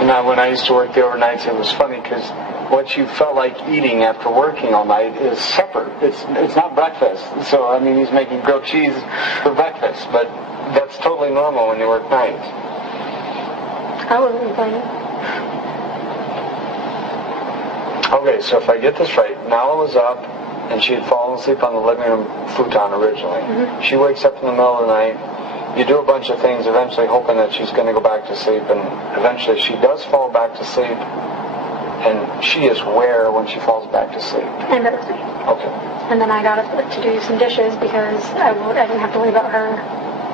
And when I used to work the overnights, it was funny because what you felt like eating after working all night is supper. It's not breakfast. So, I mean, he's making grilled cheese for breakfast, but that's totally normal when you work nights. I wasn't complaining. Okay, so if I get this right, Nala was up and she had fallen asleep on the living room futon originally. Mm-hmm. She wakes up in the middle of the night. You do a bunch of things, eventually hoping that she's going to go back to sleep, and eventually she does fall back to sleep, and she is where when she falls back to sleep? In bed with me. Okay. And then I got up to do some dishes because I didn't have to worry about her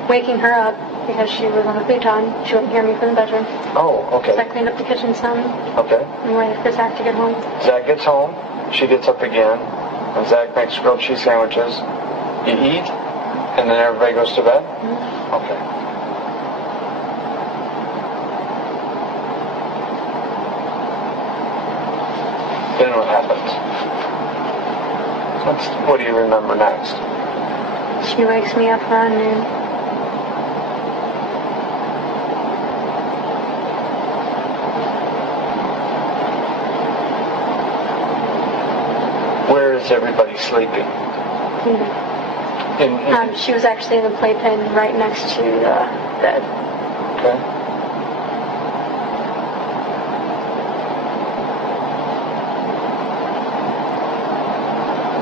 waking her up because she was on the futon. She wouldn't hear me from the bedroom. Oh, okay. So I cleaned up the kitchen some. Okay. And waited for Zach to get home. Zach gets home, she gets up again, and Zach makes grilled cheese sandwiches. You eat, and then everybody goes to bed? Mm-hmm. Okay. Then what happens? What do you remember next? She wakes me up around noon. Where is everybody sleeping? Mm-hmm. She was actually in the playpen right next to the bed. Okay.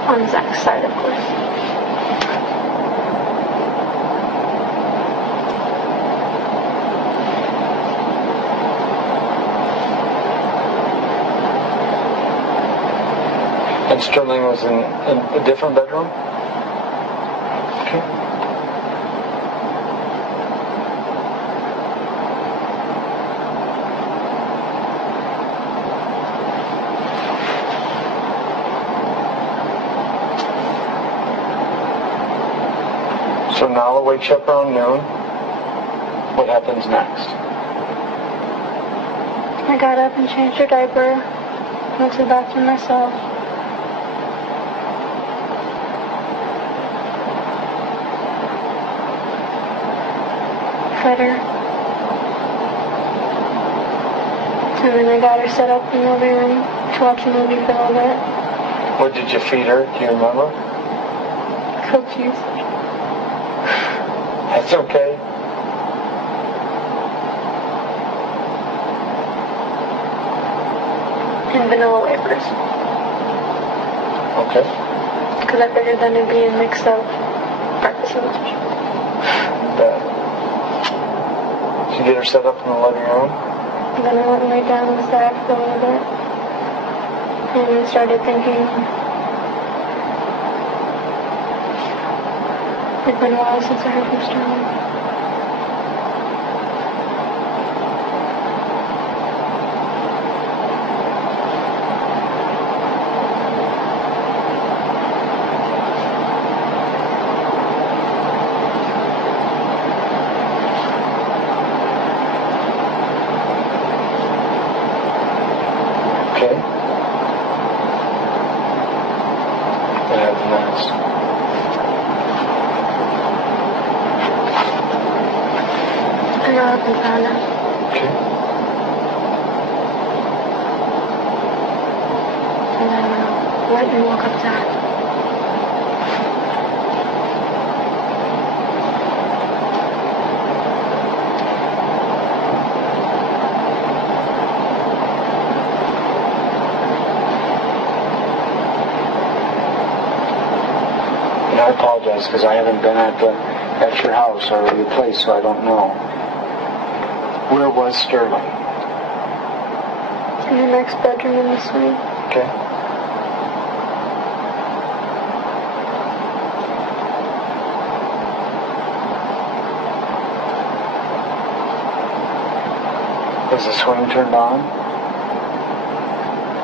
On Zach's side, of course. And Sterling was in a different bedroom? Okay. So Nala wakes you up around noon. What happens next? I got up and changed her diaper. Went to the bathroom myself. Fed her. And then I got her set up in the living room to watch a movie for a little bit. What did you feed her? Do you remember? Cookies. That's okay. And vanilla wafers. Okay. Because I figured then it'd be a mix of breakfast and lunch. Bet. Did you get her set up in the living room? And then I went and laid down on the side for a little bit. And started thinking, it's been a while since I heard from Sterling. Okay. What happened next? I got up and found her. Okay. And then went and woke up Zach. And I apologize because I haven't been at your house or your place, so I don't know. Where was Sterling? In the next bedroom in the swing. Okay. Was the swing turned on?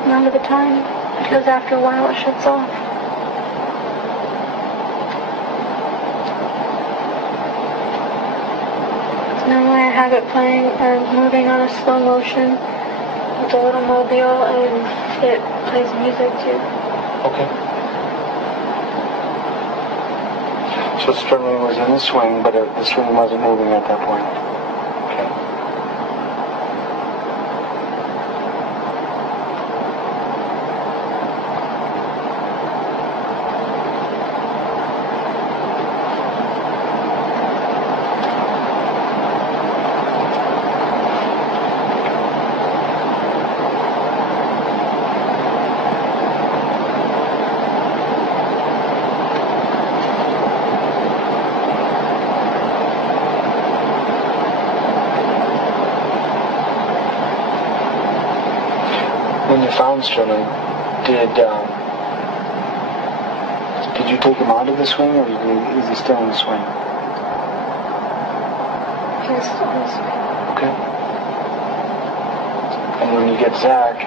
None of the time. Because after a while it shuts off. Normally I have it playing or moving on a slow motion with a little mobile and it plays music too. Okay. So Sterling was in the swing, but the swing wasn't moving at that point. Okay. When you found Sterling, did you take him out of the swing, or is he still in the swing? He's still in the swing. Okay. And when you get Zach,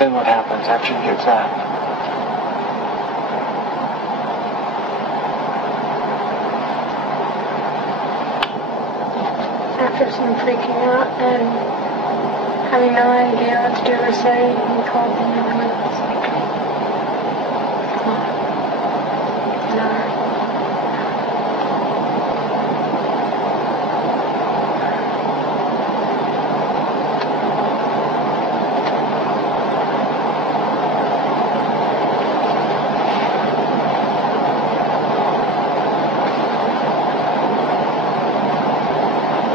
then what happens after you get Zach? After some freaking out and having no idea what to do or say, he called the ambulance.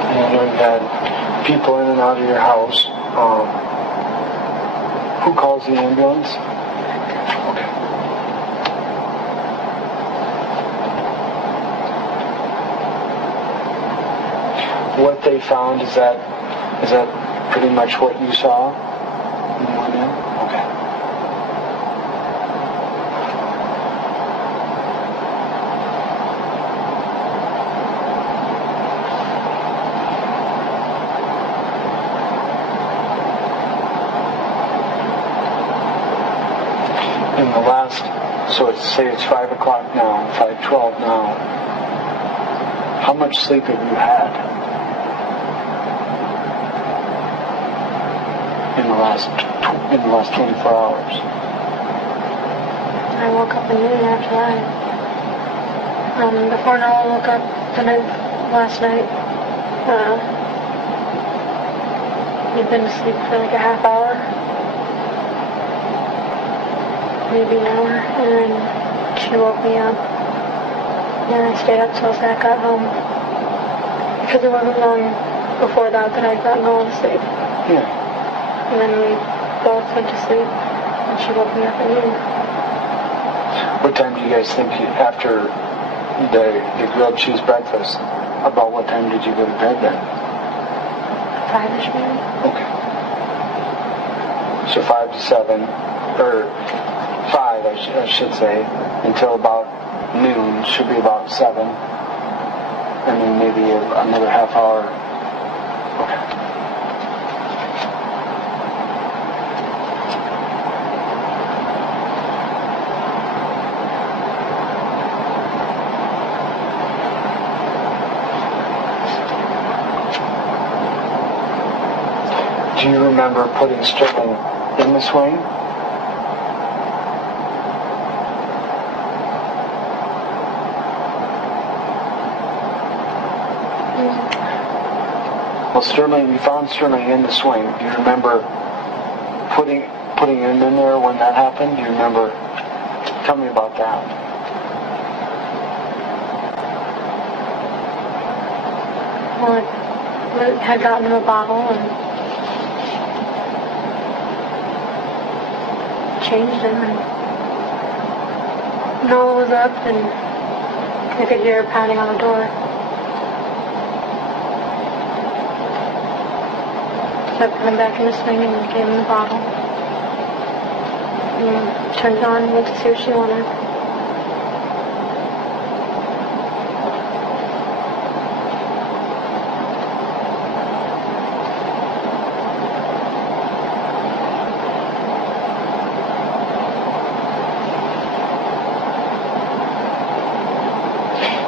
And I know you had people in and out of your house. Who calls the ambulance? Okay. What they found, is that pretty much what you saw in the morning? Okay. In the last So say it's 5 o'clock now, 5:12 now. How much sleep have you had in the last 24 hours? I woke up at noon after that. Before Noah woke up last night, he'd been asleep for like a half hour, maybe an hour, and then she woke me up. And I stayed up till Zach got home. Because it wasn't long before that I'd gotten all to sleep. Yeah. And then we both went to sleep, and she woke me up at noon. What time do you guys think after the grilled cheese breakfast, about what time did you go to bed then? 5-ish maybe. Okay. So 5 to 7, or 5 I should say, until about noon, should be about 7. And then maybe another half hour. Okay. Do you remember putting Sterling in the swing? Well, Sterling, we found Sterling in the swing. Do you remember putting him in there when that happened? Do you remember? Tell me about that. Well, I had gotten him a bottle and changed him, and Noah was up, and I could hear her pounding on the door. So I put him back in the swing and gave him the bottle. And turned it on and went to see what she wanted.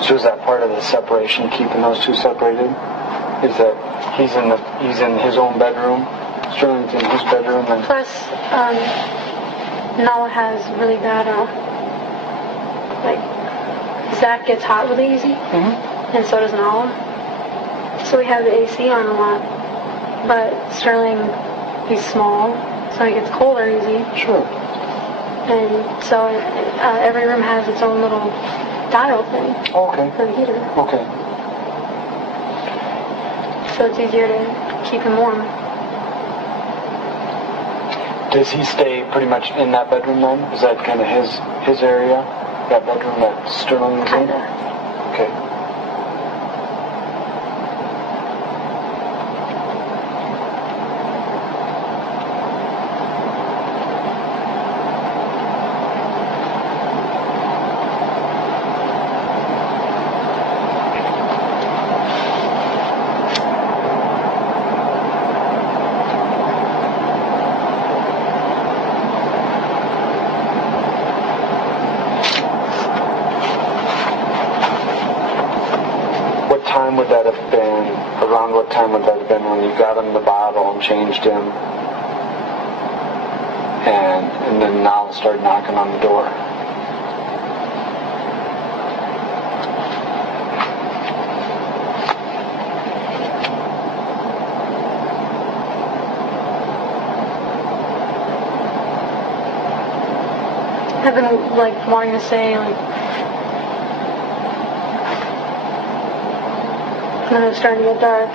So is that part of the separation, keeping those two separated? Is that he's in his own bedroom, Sterling's in his bedroom, and Plus, Noah has really bad, Zach gets hot really easy, and so does Noah. So we have the AC on a lot. But Sterling, he's small, so he gets colder easy. Sure. And so every room has its own little dial thing Okay. for the heater. Okay. So it's easier to keep him warm. Does he stay pretty much in that bedroom then? Is that kind of his area? That bedroom that Sterling is in? Kinda. Okay. Around what time would that have been when you got him the bottle and changed him, and then now started knocking on the door? I've been wanting to say when it was starting to get dark.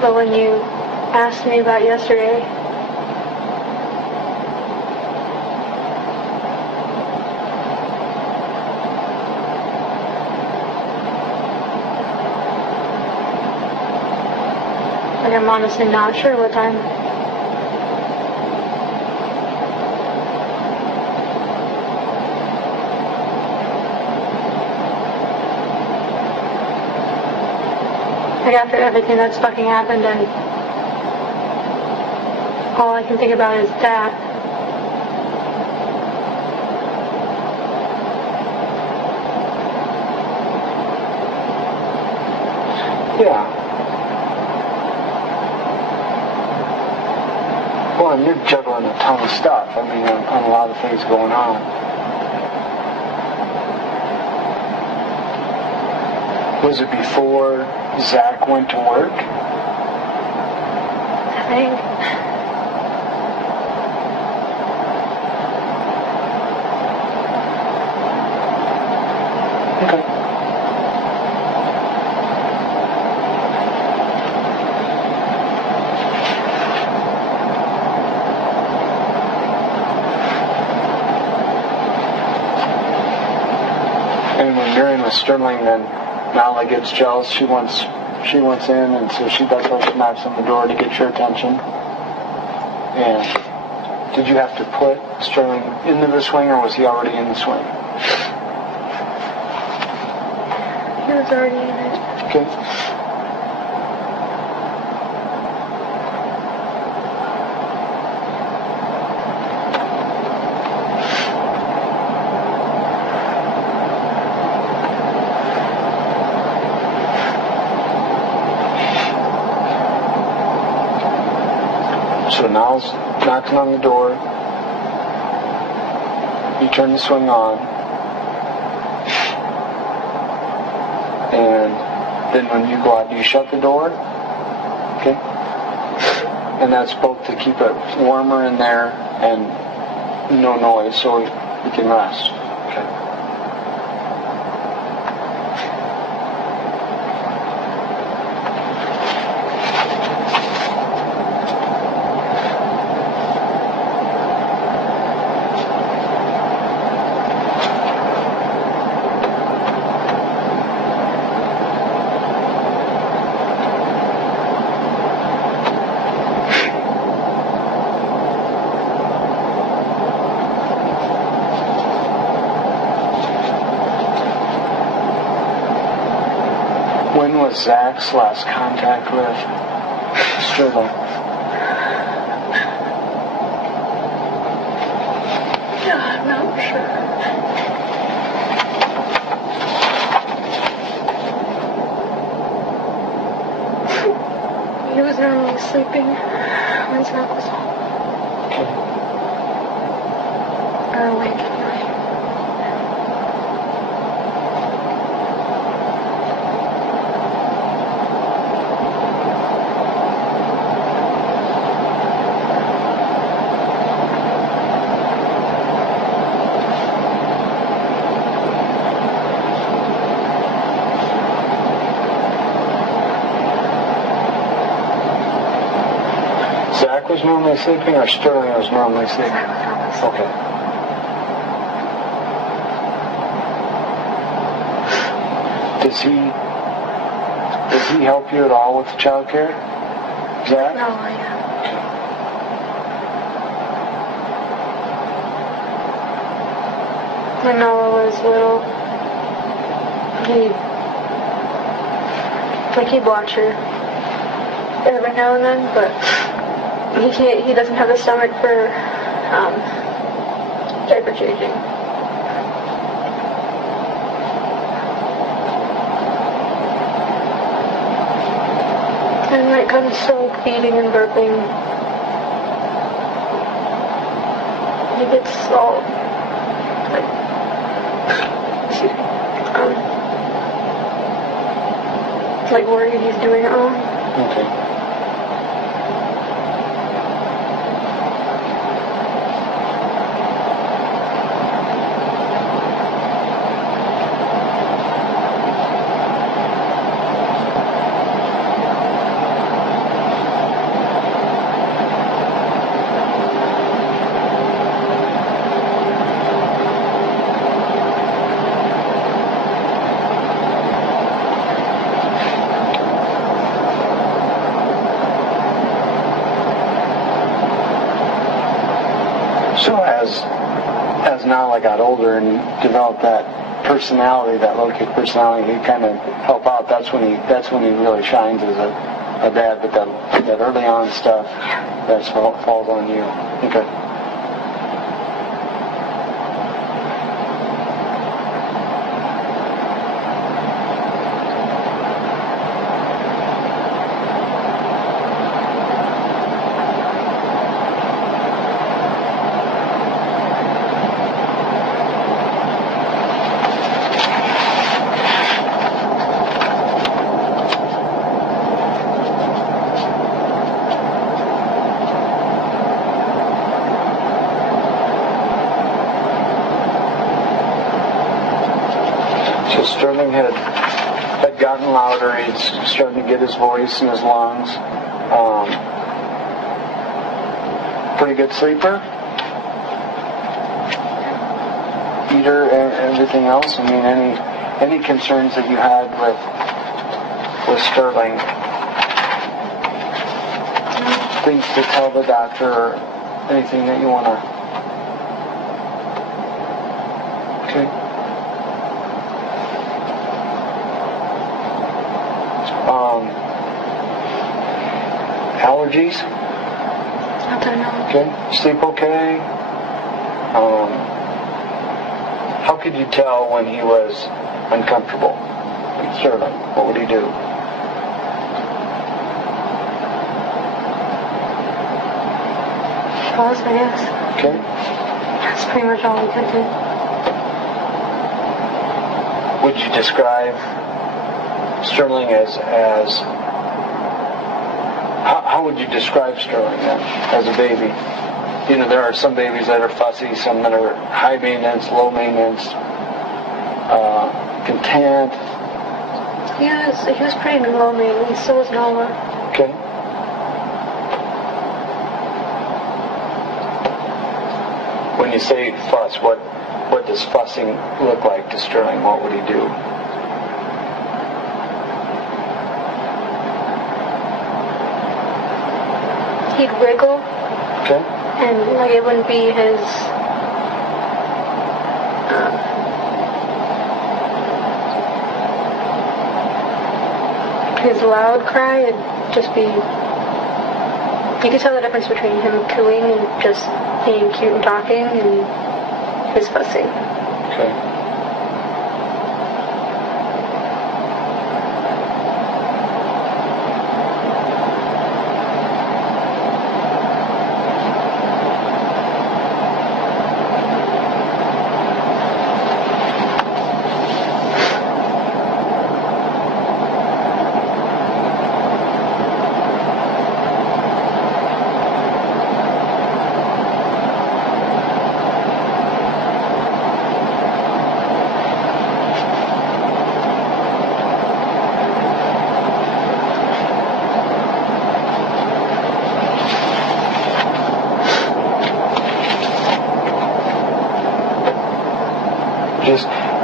But when you asked me about yesterday, I'm honestly not sure what time. After everything that's fucking happened, and all I can think about is that. Yeah. Well, and you're juggling a ton of stuff. I mean, on a lot of things going on. Was it before Zach went to work? I think. Okay. And when you're in with Sterling, then Nala gets jealous. She wants in, and so that's why she knocks on the door to get your attention. And did you have to put Sterling into the swing, or was he already in the swing? He was already in it. Okay. So Niles knocking on the door. You turn the swing on. And then when you go out, do you shut the door? Okay. And that's both to keep it warmer in there and no noise so you can rest. Okay. When was Zach's last contact with Sterling? Yeah, I'm not sure. He was normally sleeping when Zach was home. Or awake at night. Zach was normally sleeping, or Sterling was normally sleeping? Zach was normally sleeping. Okay. Does he help you at all with the child care? Zach? No, I am. When Noah was little, he'd watch her every now and then, but he doesn't have the stomach for diaper changing. And when it comes to feeding and burping, he gets all like worried he's doing it wrong. Okay. So as Nala got older and developed that personality, that low-kid personality, he kind of help out. That's when he really shines as a dad. But that early on stuff, that falls on you. Okay. Sterling had gotten louder. He's starting to get his voice in his lungs. Pretty good sleeper. Eater and everything else. I mean, any concerns that you had with Sterling? Things to tell the doctor or anything that you want to... Okay. Allergies? Not that I know. Okay. Sleep okay? How could you tell when he was uncomfortable? Sterling, what would he do? Pause, I guess. Okay. That's pretty much all we could do. Would you describe Sterling as how would you describe Sterling then as a baby? You know, there are some babies that are fussy, some that are high maintenance, low maintenance, content. He was pretty low maintenance. So was Noah. Okay. When you say fuss, what does fussing look like to Sterling? What would he do? He'd wriggle, Okay. and like it wouldn't be his. His loud cry. It'd just be. You could tell the difference between him cooing and just being cute and talking, and his fussing. Okay.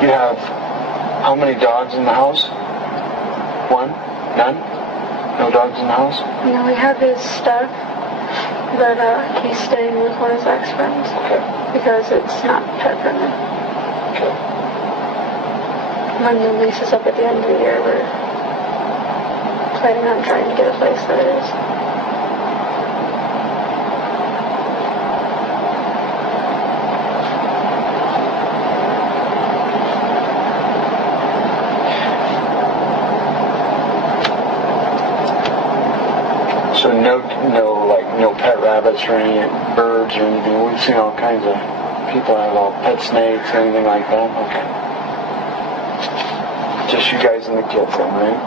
You have how many dogs in the house? One? None? No dogs in the house? No, we have his stuff, but he's staying with one of his ex-friends Okay. because it's not pet friendly. Okay. When the lease is up at the end of the year, we're planning on trying to get a place that is. So no pet rabbits or any birds or anything. We've seen all kinds of people have all pet snakes, anything like that. Okay. Just you guys and the kids then, right?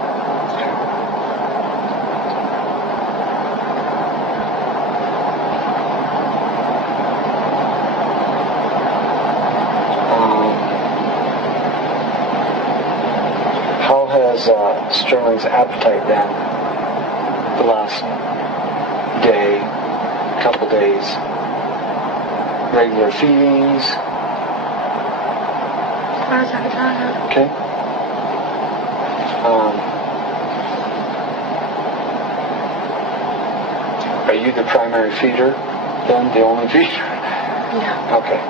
How has Sterling's appetite been the last day, couple days? Regular feedings? How's that? Okay. Are you the primary feeder then? The only feeder? Yeah. Okay.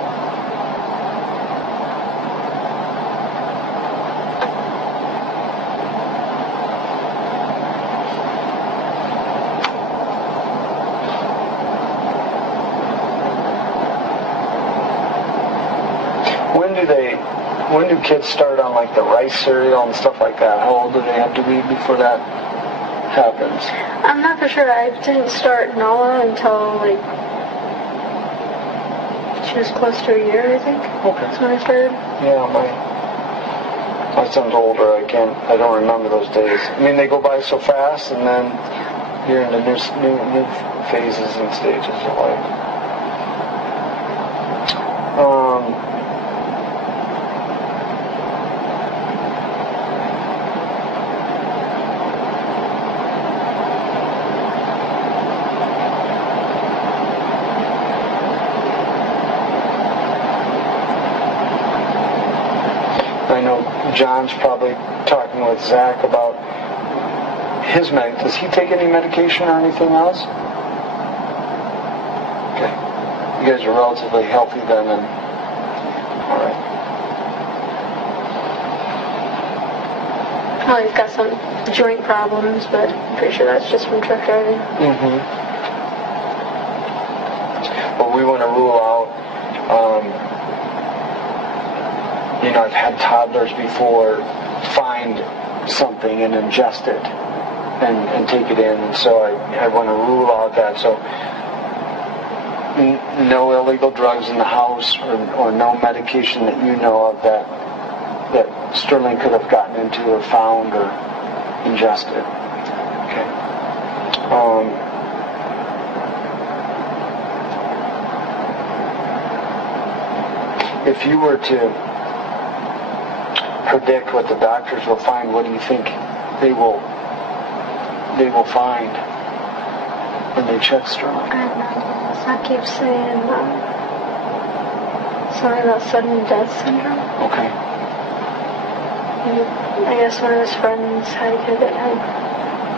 When do kids start on like the rice cereal and stuff like that? How old do they have to be before that happens? I'm not for sure. I didn't start Nala until like she was close to a year, I think. Okay. That's when I started. Yeah, my son's older. I don't remember those days. I mean, they go by so fast, and then you're in the new phases and stages of life. John's probably talking with Zach about his does he take any medication or anything else? Okay. You guys are relatively healthy then, and all right. Oh, he's got some joint problems, but I'm pretty sure that's just from truck driving. Well, we want to rule out, I've had toddlers before find something and ingest it and take it in, and so I want to rule out that. So no illegal drugs in the house or no medication that you know of that Sterling could have gotten into or found or ingested. Okay. If you were to predict what the doctors will find, what do you think they will find when they check Sterling? I have no idea. So I keep saying something about sudden death syndrome. Okay. I guess one of his friends had a kid that had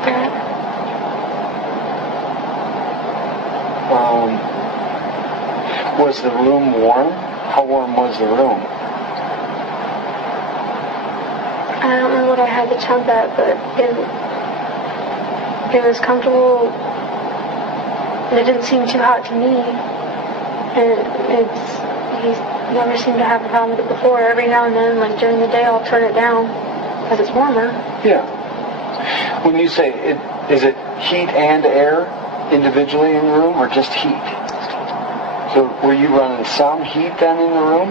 that. Was the room warm? How warm was the room? I don't know what I had the temp at, but it was comfortable. It didn't seem too hot to me, and he's never seemed to have a problem with it before. Every now and then, like during the day, I'll turn it down because it's warmer. Yeah. When you say it, is it heat and air individually in the room, or just heat? So were you running some heat then in the room?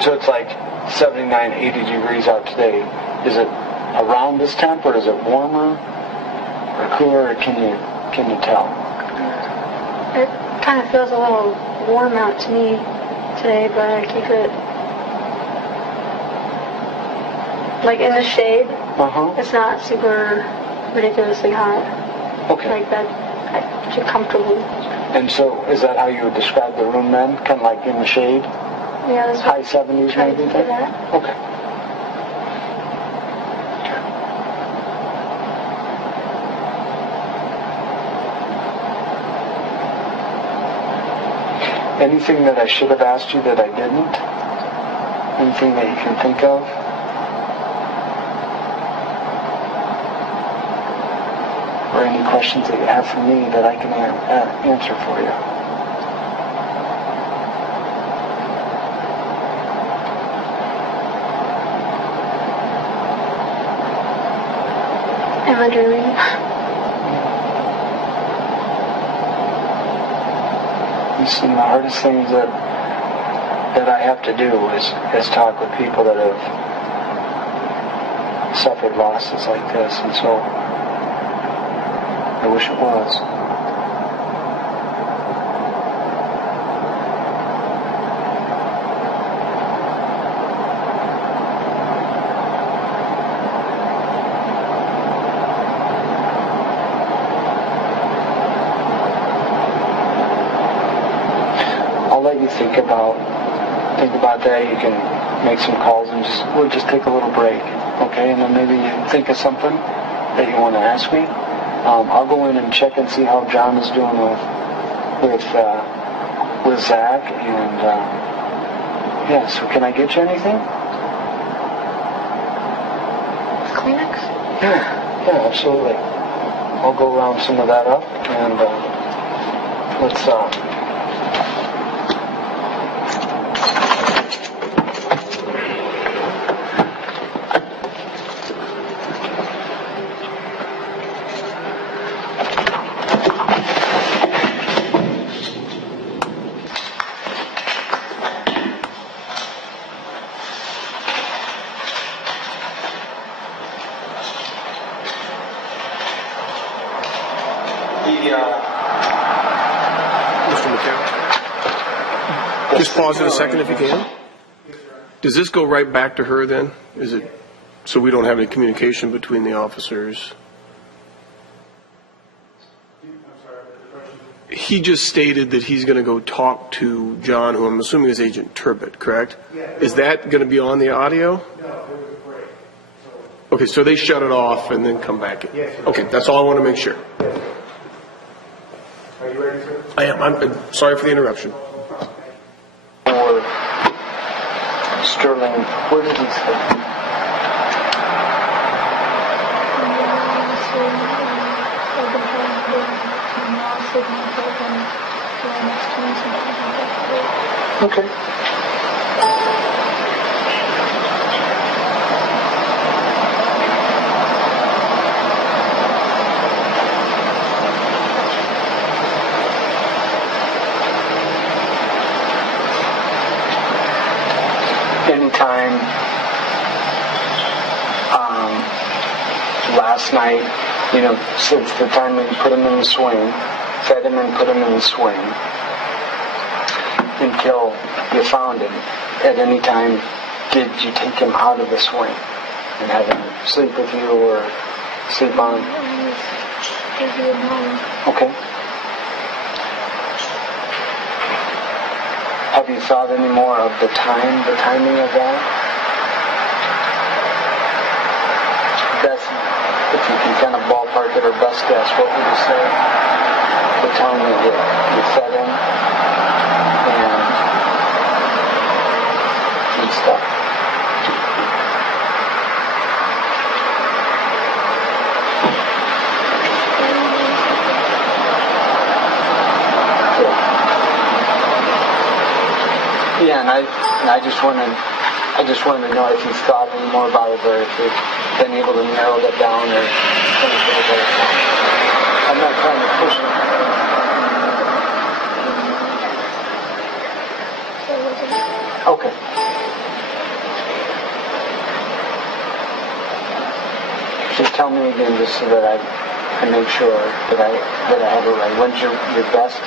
So it's like 79, 80 degrees out today. Is it around this temp, or is it warmer or cooler, or can you tell? It kind of feels a little warm out to me today, but I keep it like in the shade. It's not super ridiculously hot. Okay. Like that, I feel comfortable. And so is that how you would describe the room then? Kind of like in the shade? Yeah, that's High 70s trying maybe? to do that. Okay. Anything that I should have asked you that I didn't? Anything that you can think of? Or any questions that you have for me that I can answer for you? Am I dreaming? Some of the hardest things that I have to do is talk with people that have suffered losses like this, and so I wish it was. I'll let you think about that. You can make some calls and we'll just take a little break, okay? And then maybe you think of something that you want to ask me. I'll go in and check and see how John is doing with Zach, and yeah. So can I get you anything? Kleenex? Yeah, absolutely. I'll go round some of that up, and let's. Mr. McCown. Just pause it a second if you can. Does this go right back to her then? Is it so we don't have any communication between the officers? he just stated that he's going to go talk to John, who I'm assuming is Agent Turbot, correct? Yeah. Is that going to be on the audio? No, it was a break. Okay, so they shut it off and then come back in? Yes, sir. Okay, that's all I want to make sure. Yes, sir. Are you ready, sir? I am. I'm sorry for the interruption. Or Sterling, where did he stay? Okay. Anytime, last night, since the time we put him in the swing, fed him and put him in the swing, until you found him, at any time, did you take him out of the swing and have him sleep with you or sleep on? Okay. Have you thought any more of the timing of that? Best, if you can kind of ballpark it or best guess, what would you say? The time that you fed him and stuff. Yeah, and I just wanted to know if you've thought any more about it, or if you've been able to narrow that down, or anything. I'm not trying to push it. Okay. Just tell me again, just so that I make sure that I have it right. When's your best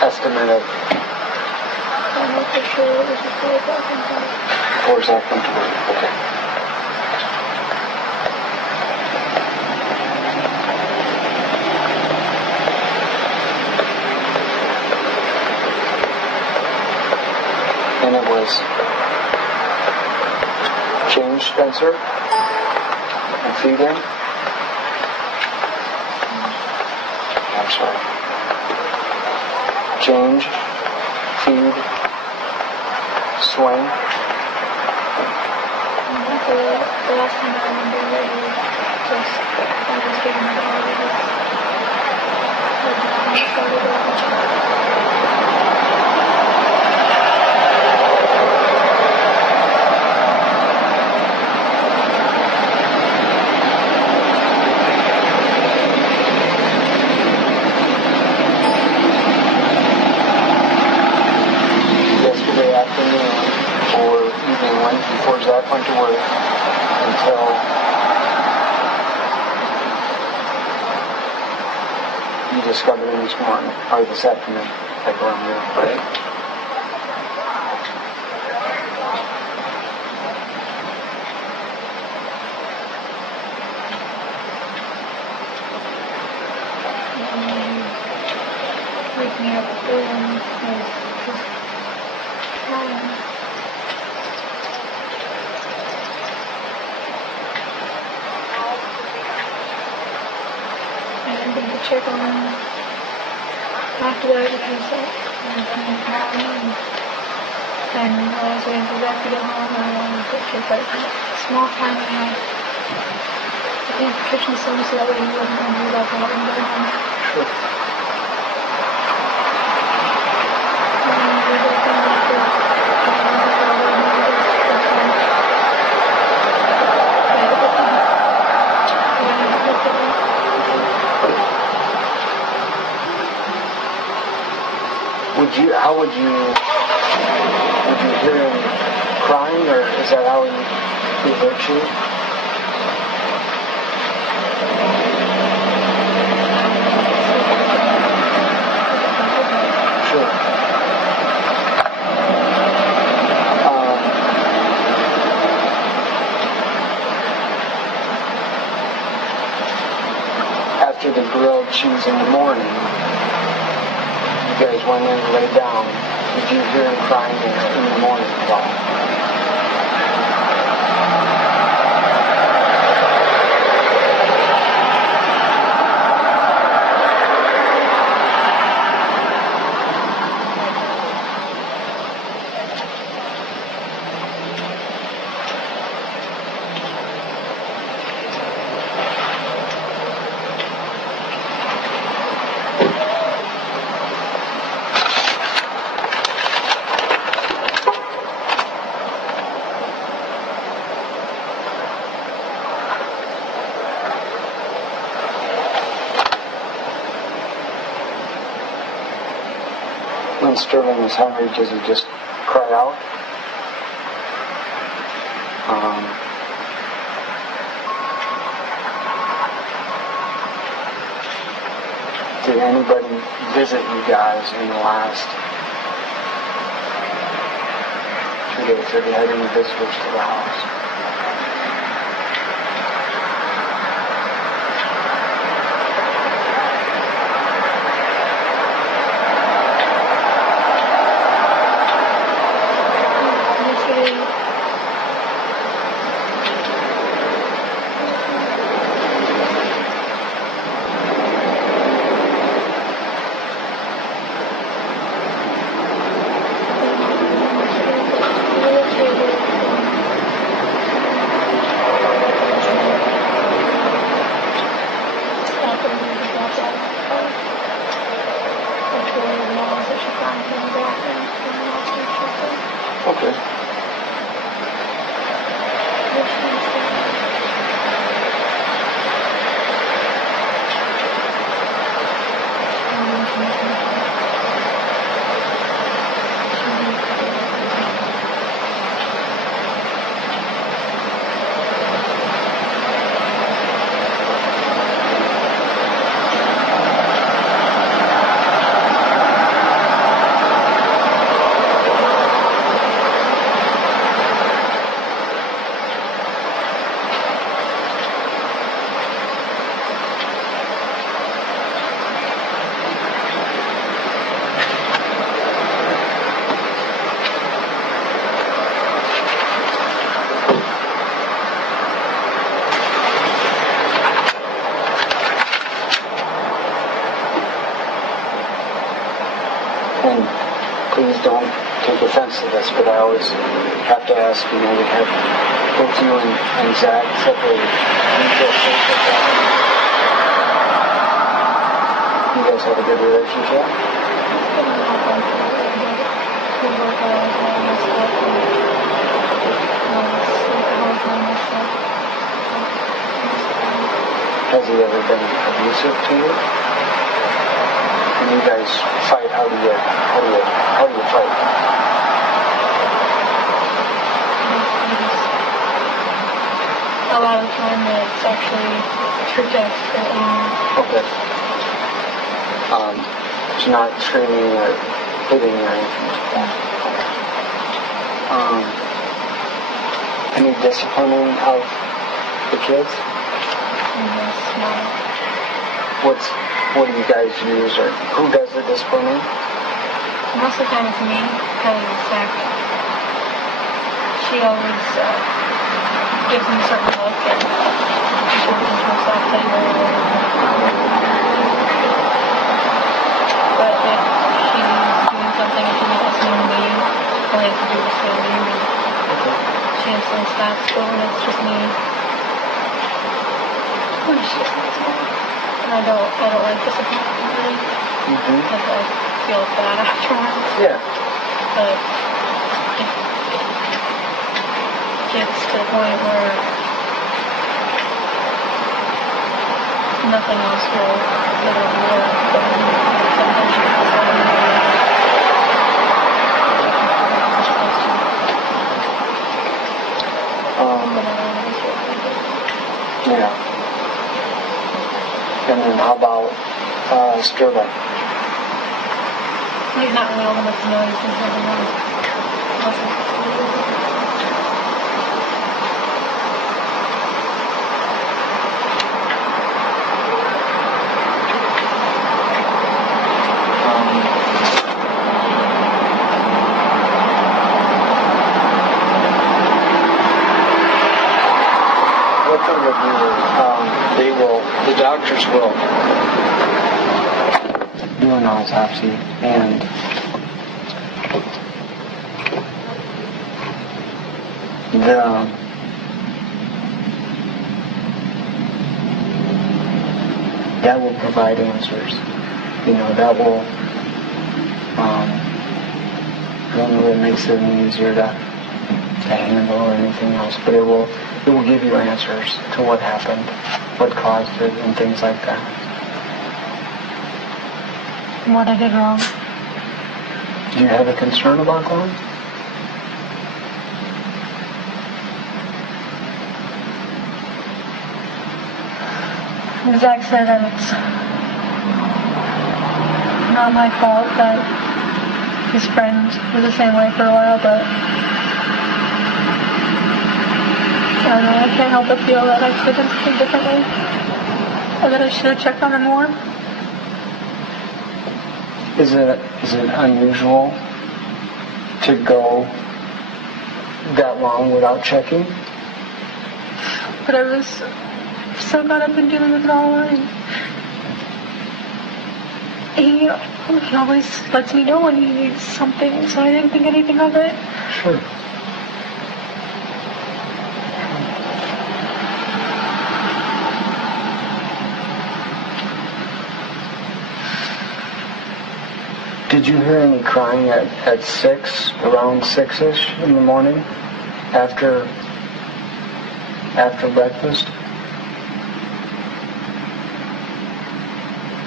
estimate of? I'm not for sure it was before that time. Or is that from today? Okay. And it was change Spencer and feed him. I'm sorry. Change, feed, swing. The last time I remember it was just, I was giving it all of it. Yesterday afternoon or evening went before Zach went to work until you discovered him this morning, or this afternoon, like around noon, right? Wake me up and just crying. I didn't think to check on him after that because I was in the morning and while I was waiting for Zach to get home, I wanted to take like a small time and in the kitchen sink so that way he wasn't going to do that while I didn't get home. Sure. How would you hear him crying, or is that how he hurt you? Sure. After the grilled cheese in the morning, you guys went in and laid down, did you hear him crying in the morning at all? When Sterling is hungry, does he just cry out? Did anybody visit you guys in the last 2 days? Have you had any visitors to the house? Okay. And please don't take offense to this, but I always have to ask, we have both you and Zach separated. You guys have a good relationship? Has he ever been abusive to you? When you guys fight, how do you fight? A lot of the time it's actually projected. Okay. It's not screaming or hitting or anything like that. Any disciplining of the kids? Yes, no. What do you guys use, or who does the disciplining? Most of the time it's me, because Zach, she always gives him a certain look and she's working to herself later. But if she's doing something and she's listening to me, all I have to do is say leave. She instantly stops, but when it's just me, and I don't like disappointing really, because I feel bad afterwards. Yeah. But if it gets to the point where nothing else will literally work, then sometimes you have to Yeah. And then how about Sterling? He's not really old enough to know he's been having one. will do, the doctors will do an autopsy, and that will provide answers. That will, I don't know if it makes it any easier to handle or anything else, but it will give you answers to what happened, what caused it, and things like that. What I did wrong. Do you have a concern about that? Zach said that it's not my fault that his friend was the same way for a while, but I don't know, I can't help but feel that I could have done something differently, or that I should have checked on him more. Is it unusual to go that long without checking? But I was so glad I've been dealing with it all along. He always lets me know when he needs something, so I didn't think anything of it. Sure. Did you hear any crying at 6, around 6-ish in the morning, after breakfast?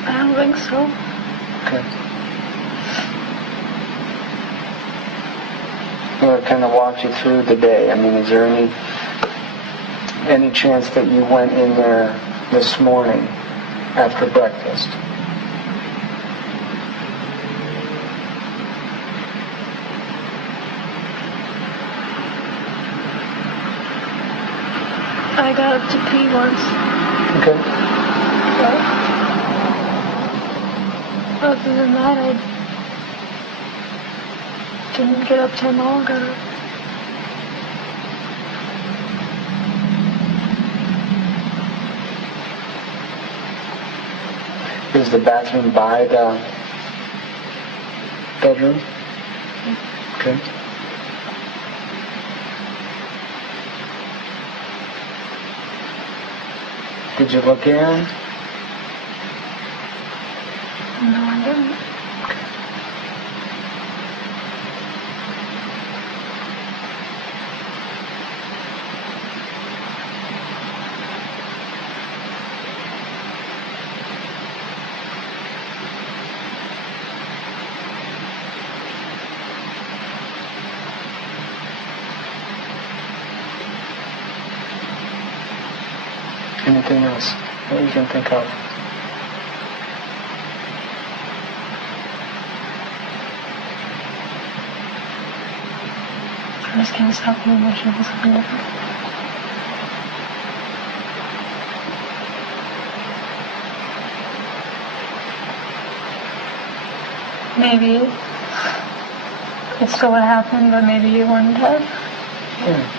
I don't think so. Okay. I'm going to kind of walk you through the day. I mean, is there any chance that you went in there this morning after breakfast? I got up to pee once. Okay. But other than that, I didn't get up till Mom got up. Is the bathroom by the bedroom? Okay. Did you look in? No, I didn't. Anything else that you can think of? I just can't stop feeling wishing for something different. Maybe it still would happen, but maybe you wouldn't have. Yeah.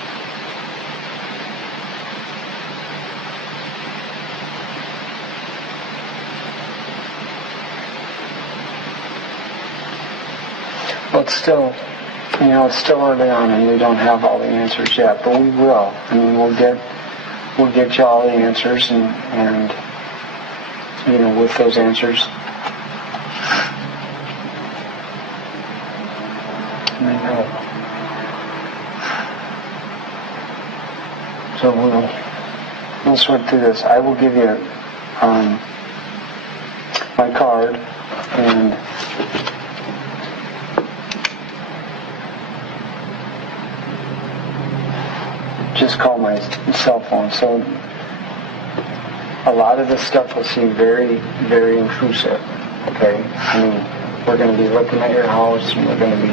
Well, it's still early on, and we don't have all the answers yet, but we will. I mean, we'll get you all the answers, and with those answers, so we'll sort through this. I will give you my card, and just call my cell phone. So a lot of this stuff will seem very, very intrusive. Okay? I mean, we're going to be looking at your house, and we're going to be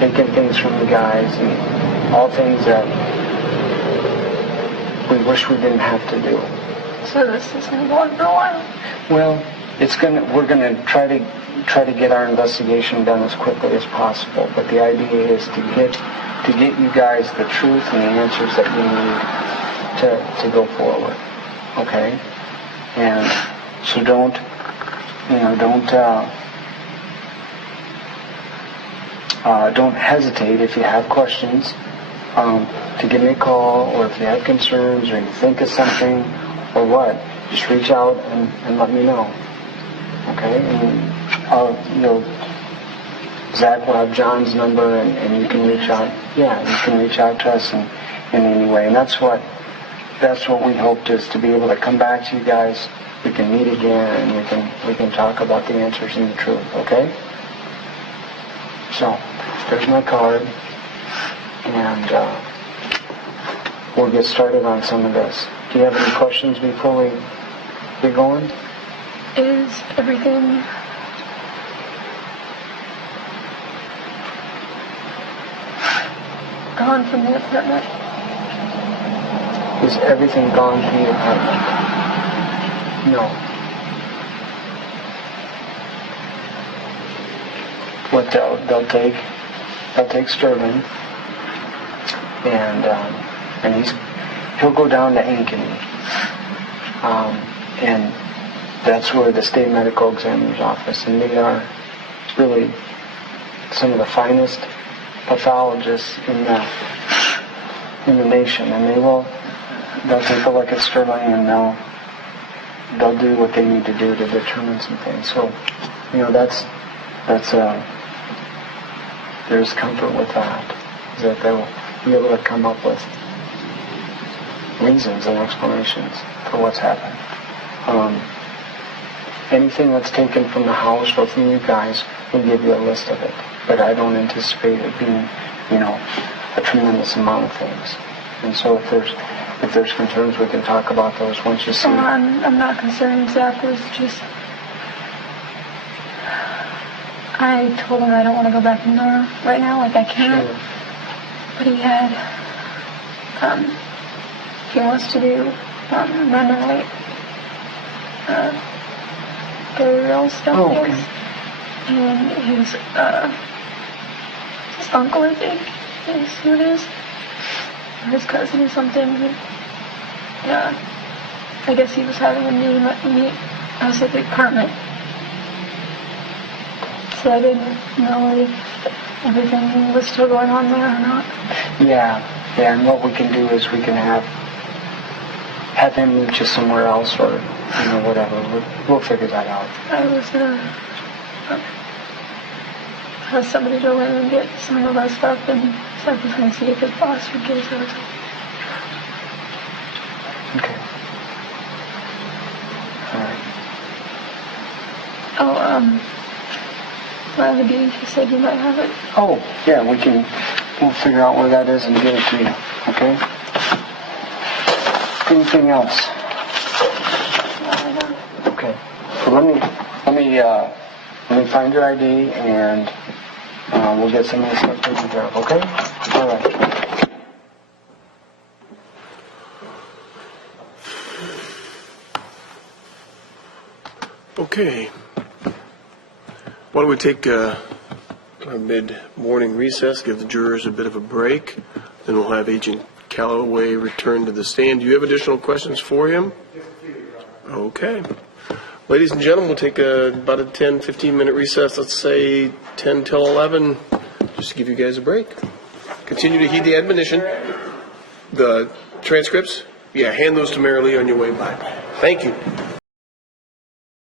taking things from the guys, and all things that we wish we didn't have to do. So this is going to go on for a while. Well, we're going to try to get our investigation done as quickly as possible. But the idea is to get you guys the truth and the answers that you need to go forward. Okay? And so don't hesitate if you have questions to give me a call, or if you have concerns or you think of something or what, just reach out and let me know. Okay? And Zach will have John's number, and you can reach out. Yeah, you can reach out to us in any way. And that's what we hoped, is to be able to come back to you guys. We can meet again, and we can talk about the answers and the truth. Okay? So there's my card, and we'll get started on some of this. Do you have any questions before we get going? Is everything gone from the apartment? Is everything gone from the apartment? No. What they'll take Sterling, and he'll go down to Ankeny, and that's where the state medical examiner's office, and they are really some of the finest pathologists in the nation, and they'll take a look at Sterling, and they'll do what they need to do to determine some things. So, there's comfort with that, is that they'll be able to come up with reasons and explanations for what's happened. Anything that's taken from the house or from you guys, we'll give you a list of it. But I don't anticipate it being, a tremendous amount of things. And so if there's concerns, we can talk about those once you see. I'm not concerned. Zach was just. I told him I don't want to go back in there right now. Like, I can't. Sure. But he wants to do Mennonite burial stuff. Oh, okay. And his uncle, I think, is who it is. Or his cousin or something. Yeah. I guess he was having a meet. I was at the apartment. So I didn't know if everything was still going on there or not. Yeah, and what we can do is we can have him meet you somewhere else, or, whatever. We'll figure that out. I was gonna have somebody go in and get some of our stuff, and so I was gonna see if his boss would give us those. Okay. All right. Oh, my ID, you said you might have it. Oh, yeah, we'll figure out where that is and give it to you, okay? Anything else? Okay. So let me find your ID, and we'll get some of this stuff taken care of, okay? All right. Okay. Why don't we take a mid-morning recess, give the jurors a bit of a break, then we'll have Agent Calloway return to the stand. Do you have additional questions for him? Okay. Ladies and gentlemen, we'll take about a 10-15-minute recess, let's say 10 till 11, just to give you guys a break. Continue to heed the admonition. The transcripts, hand those to Mary Lee on your way by. Thank you.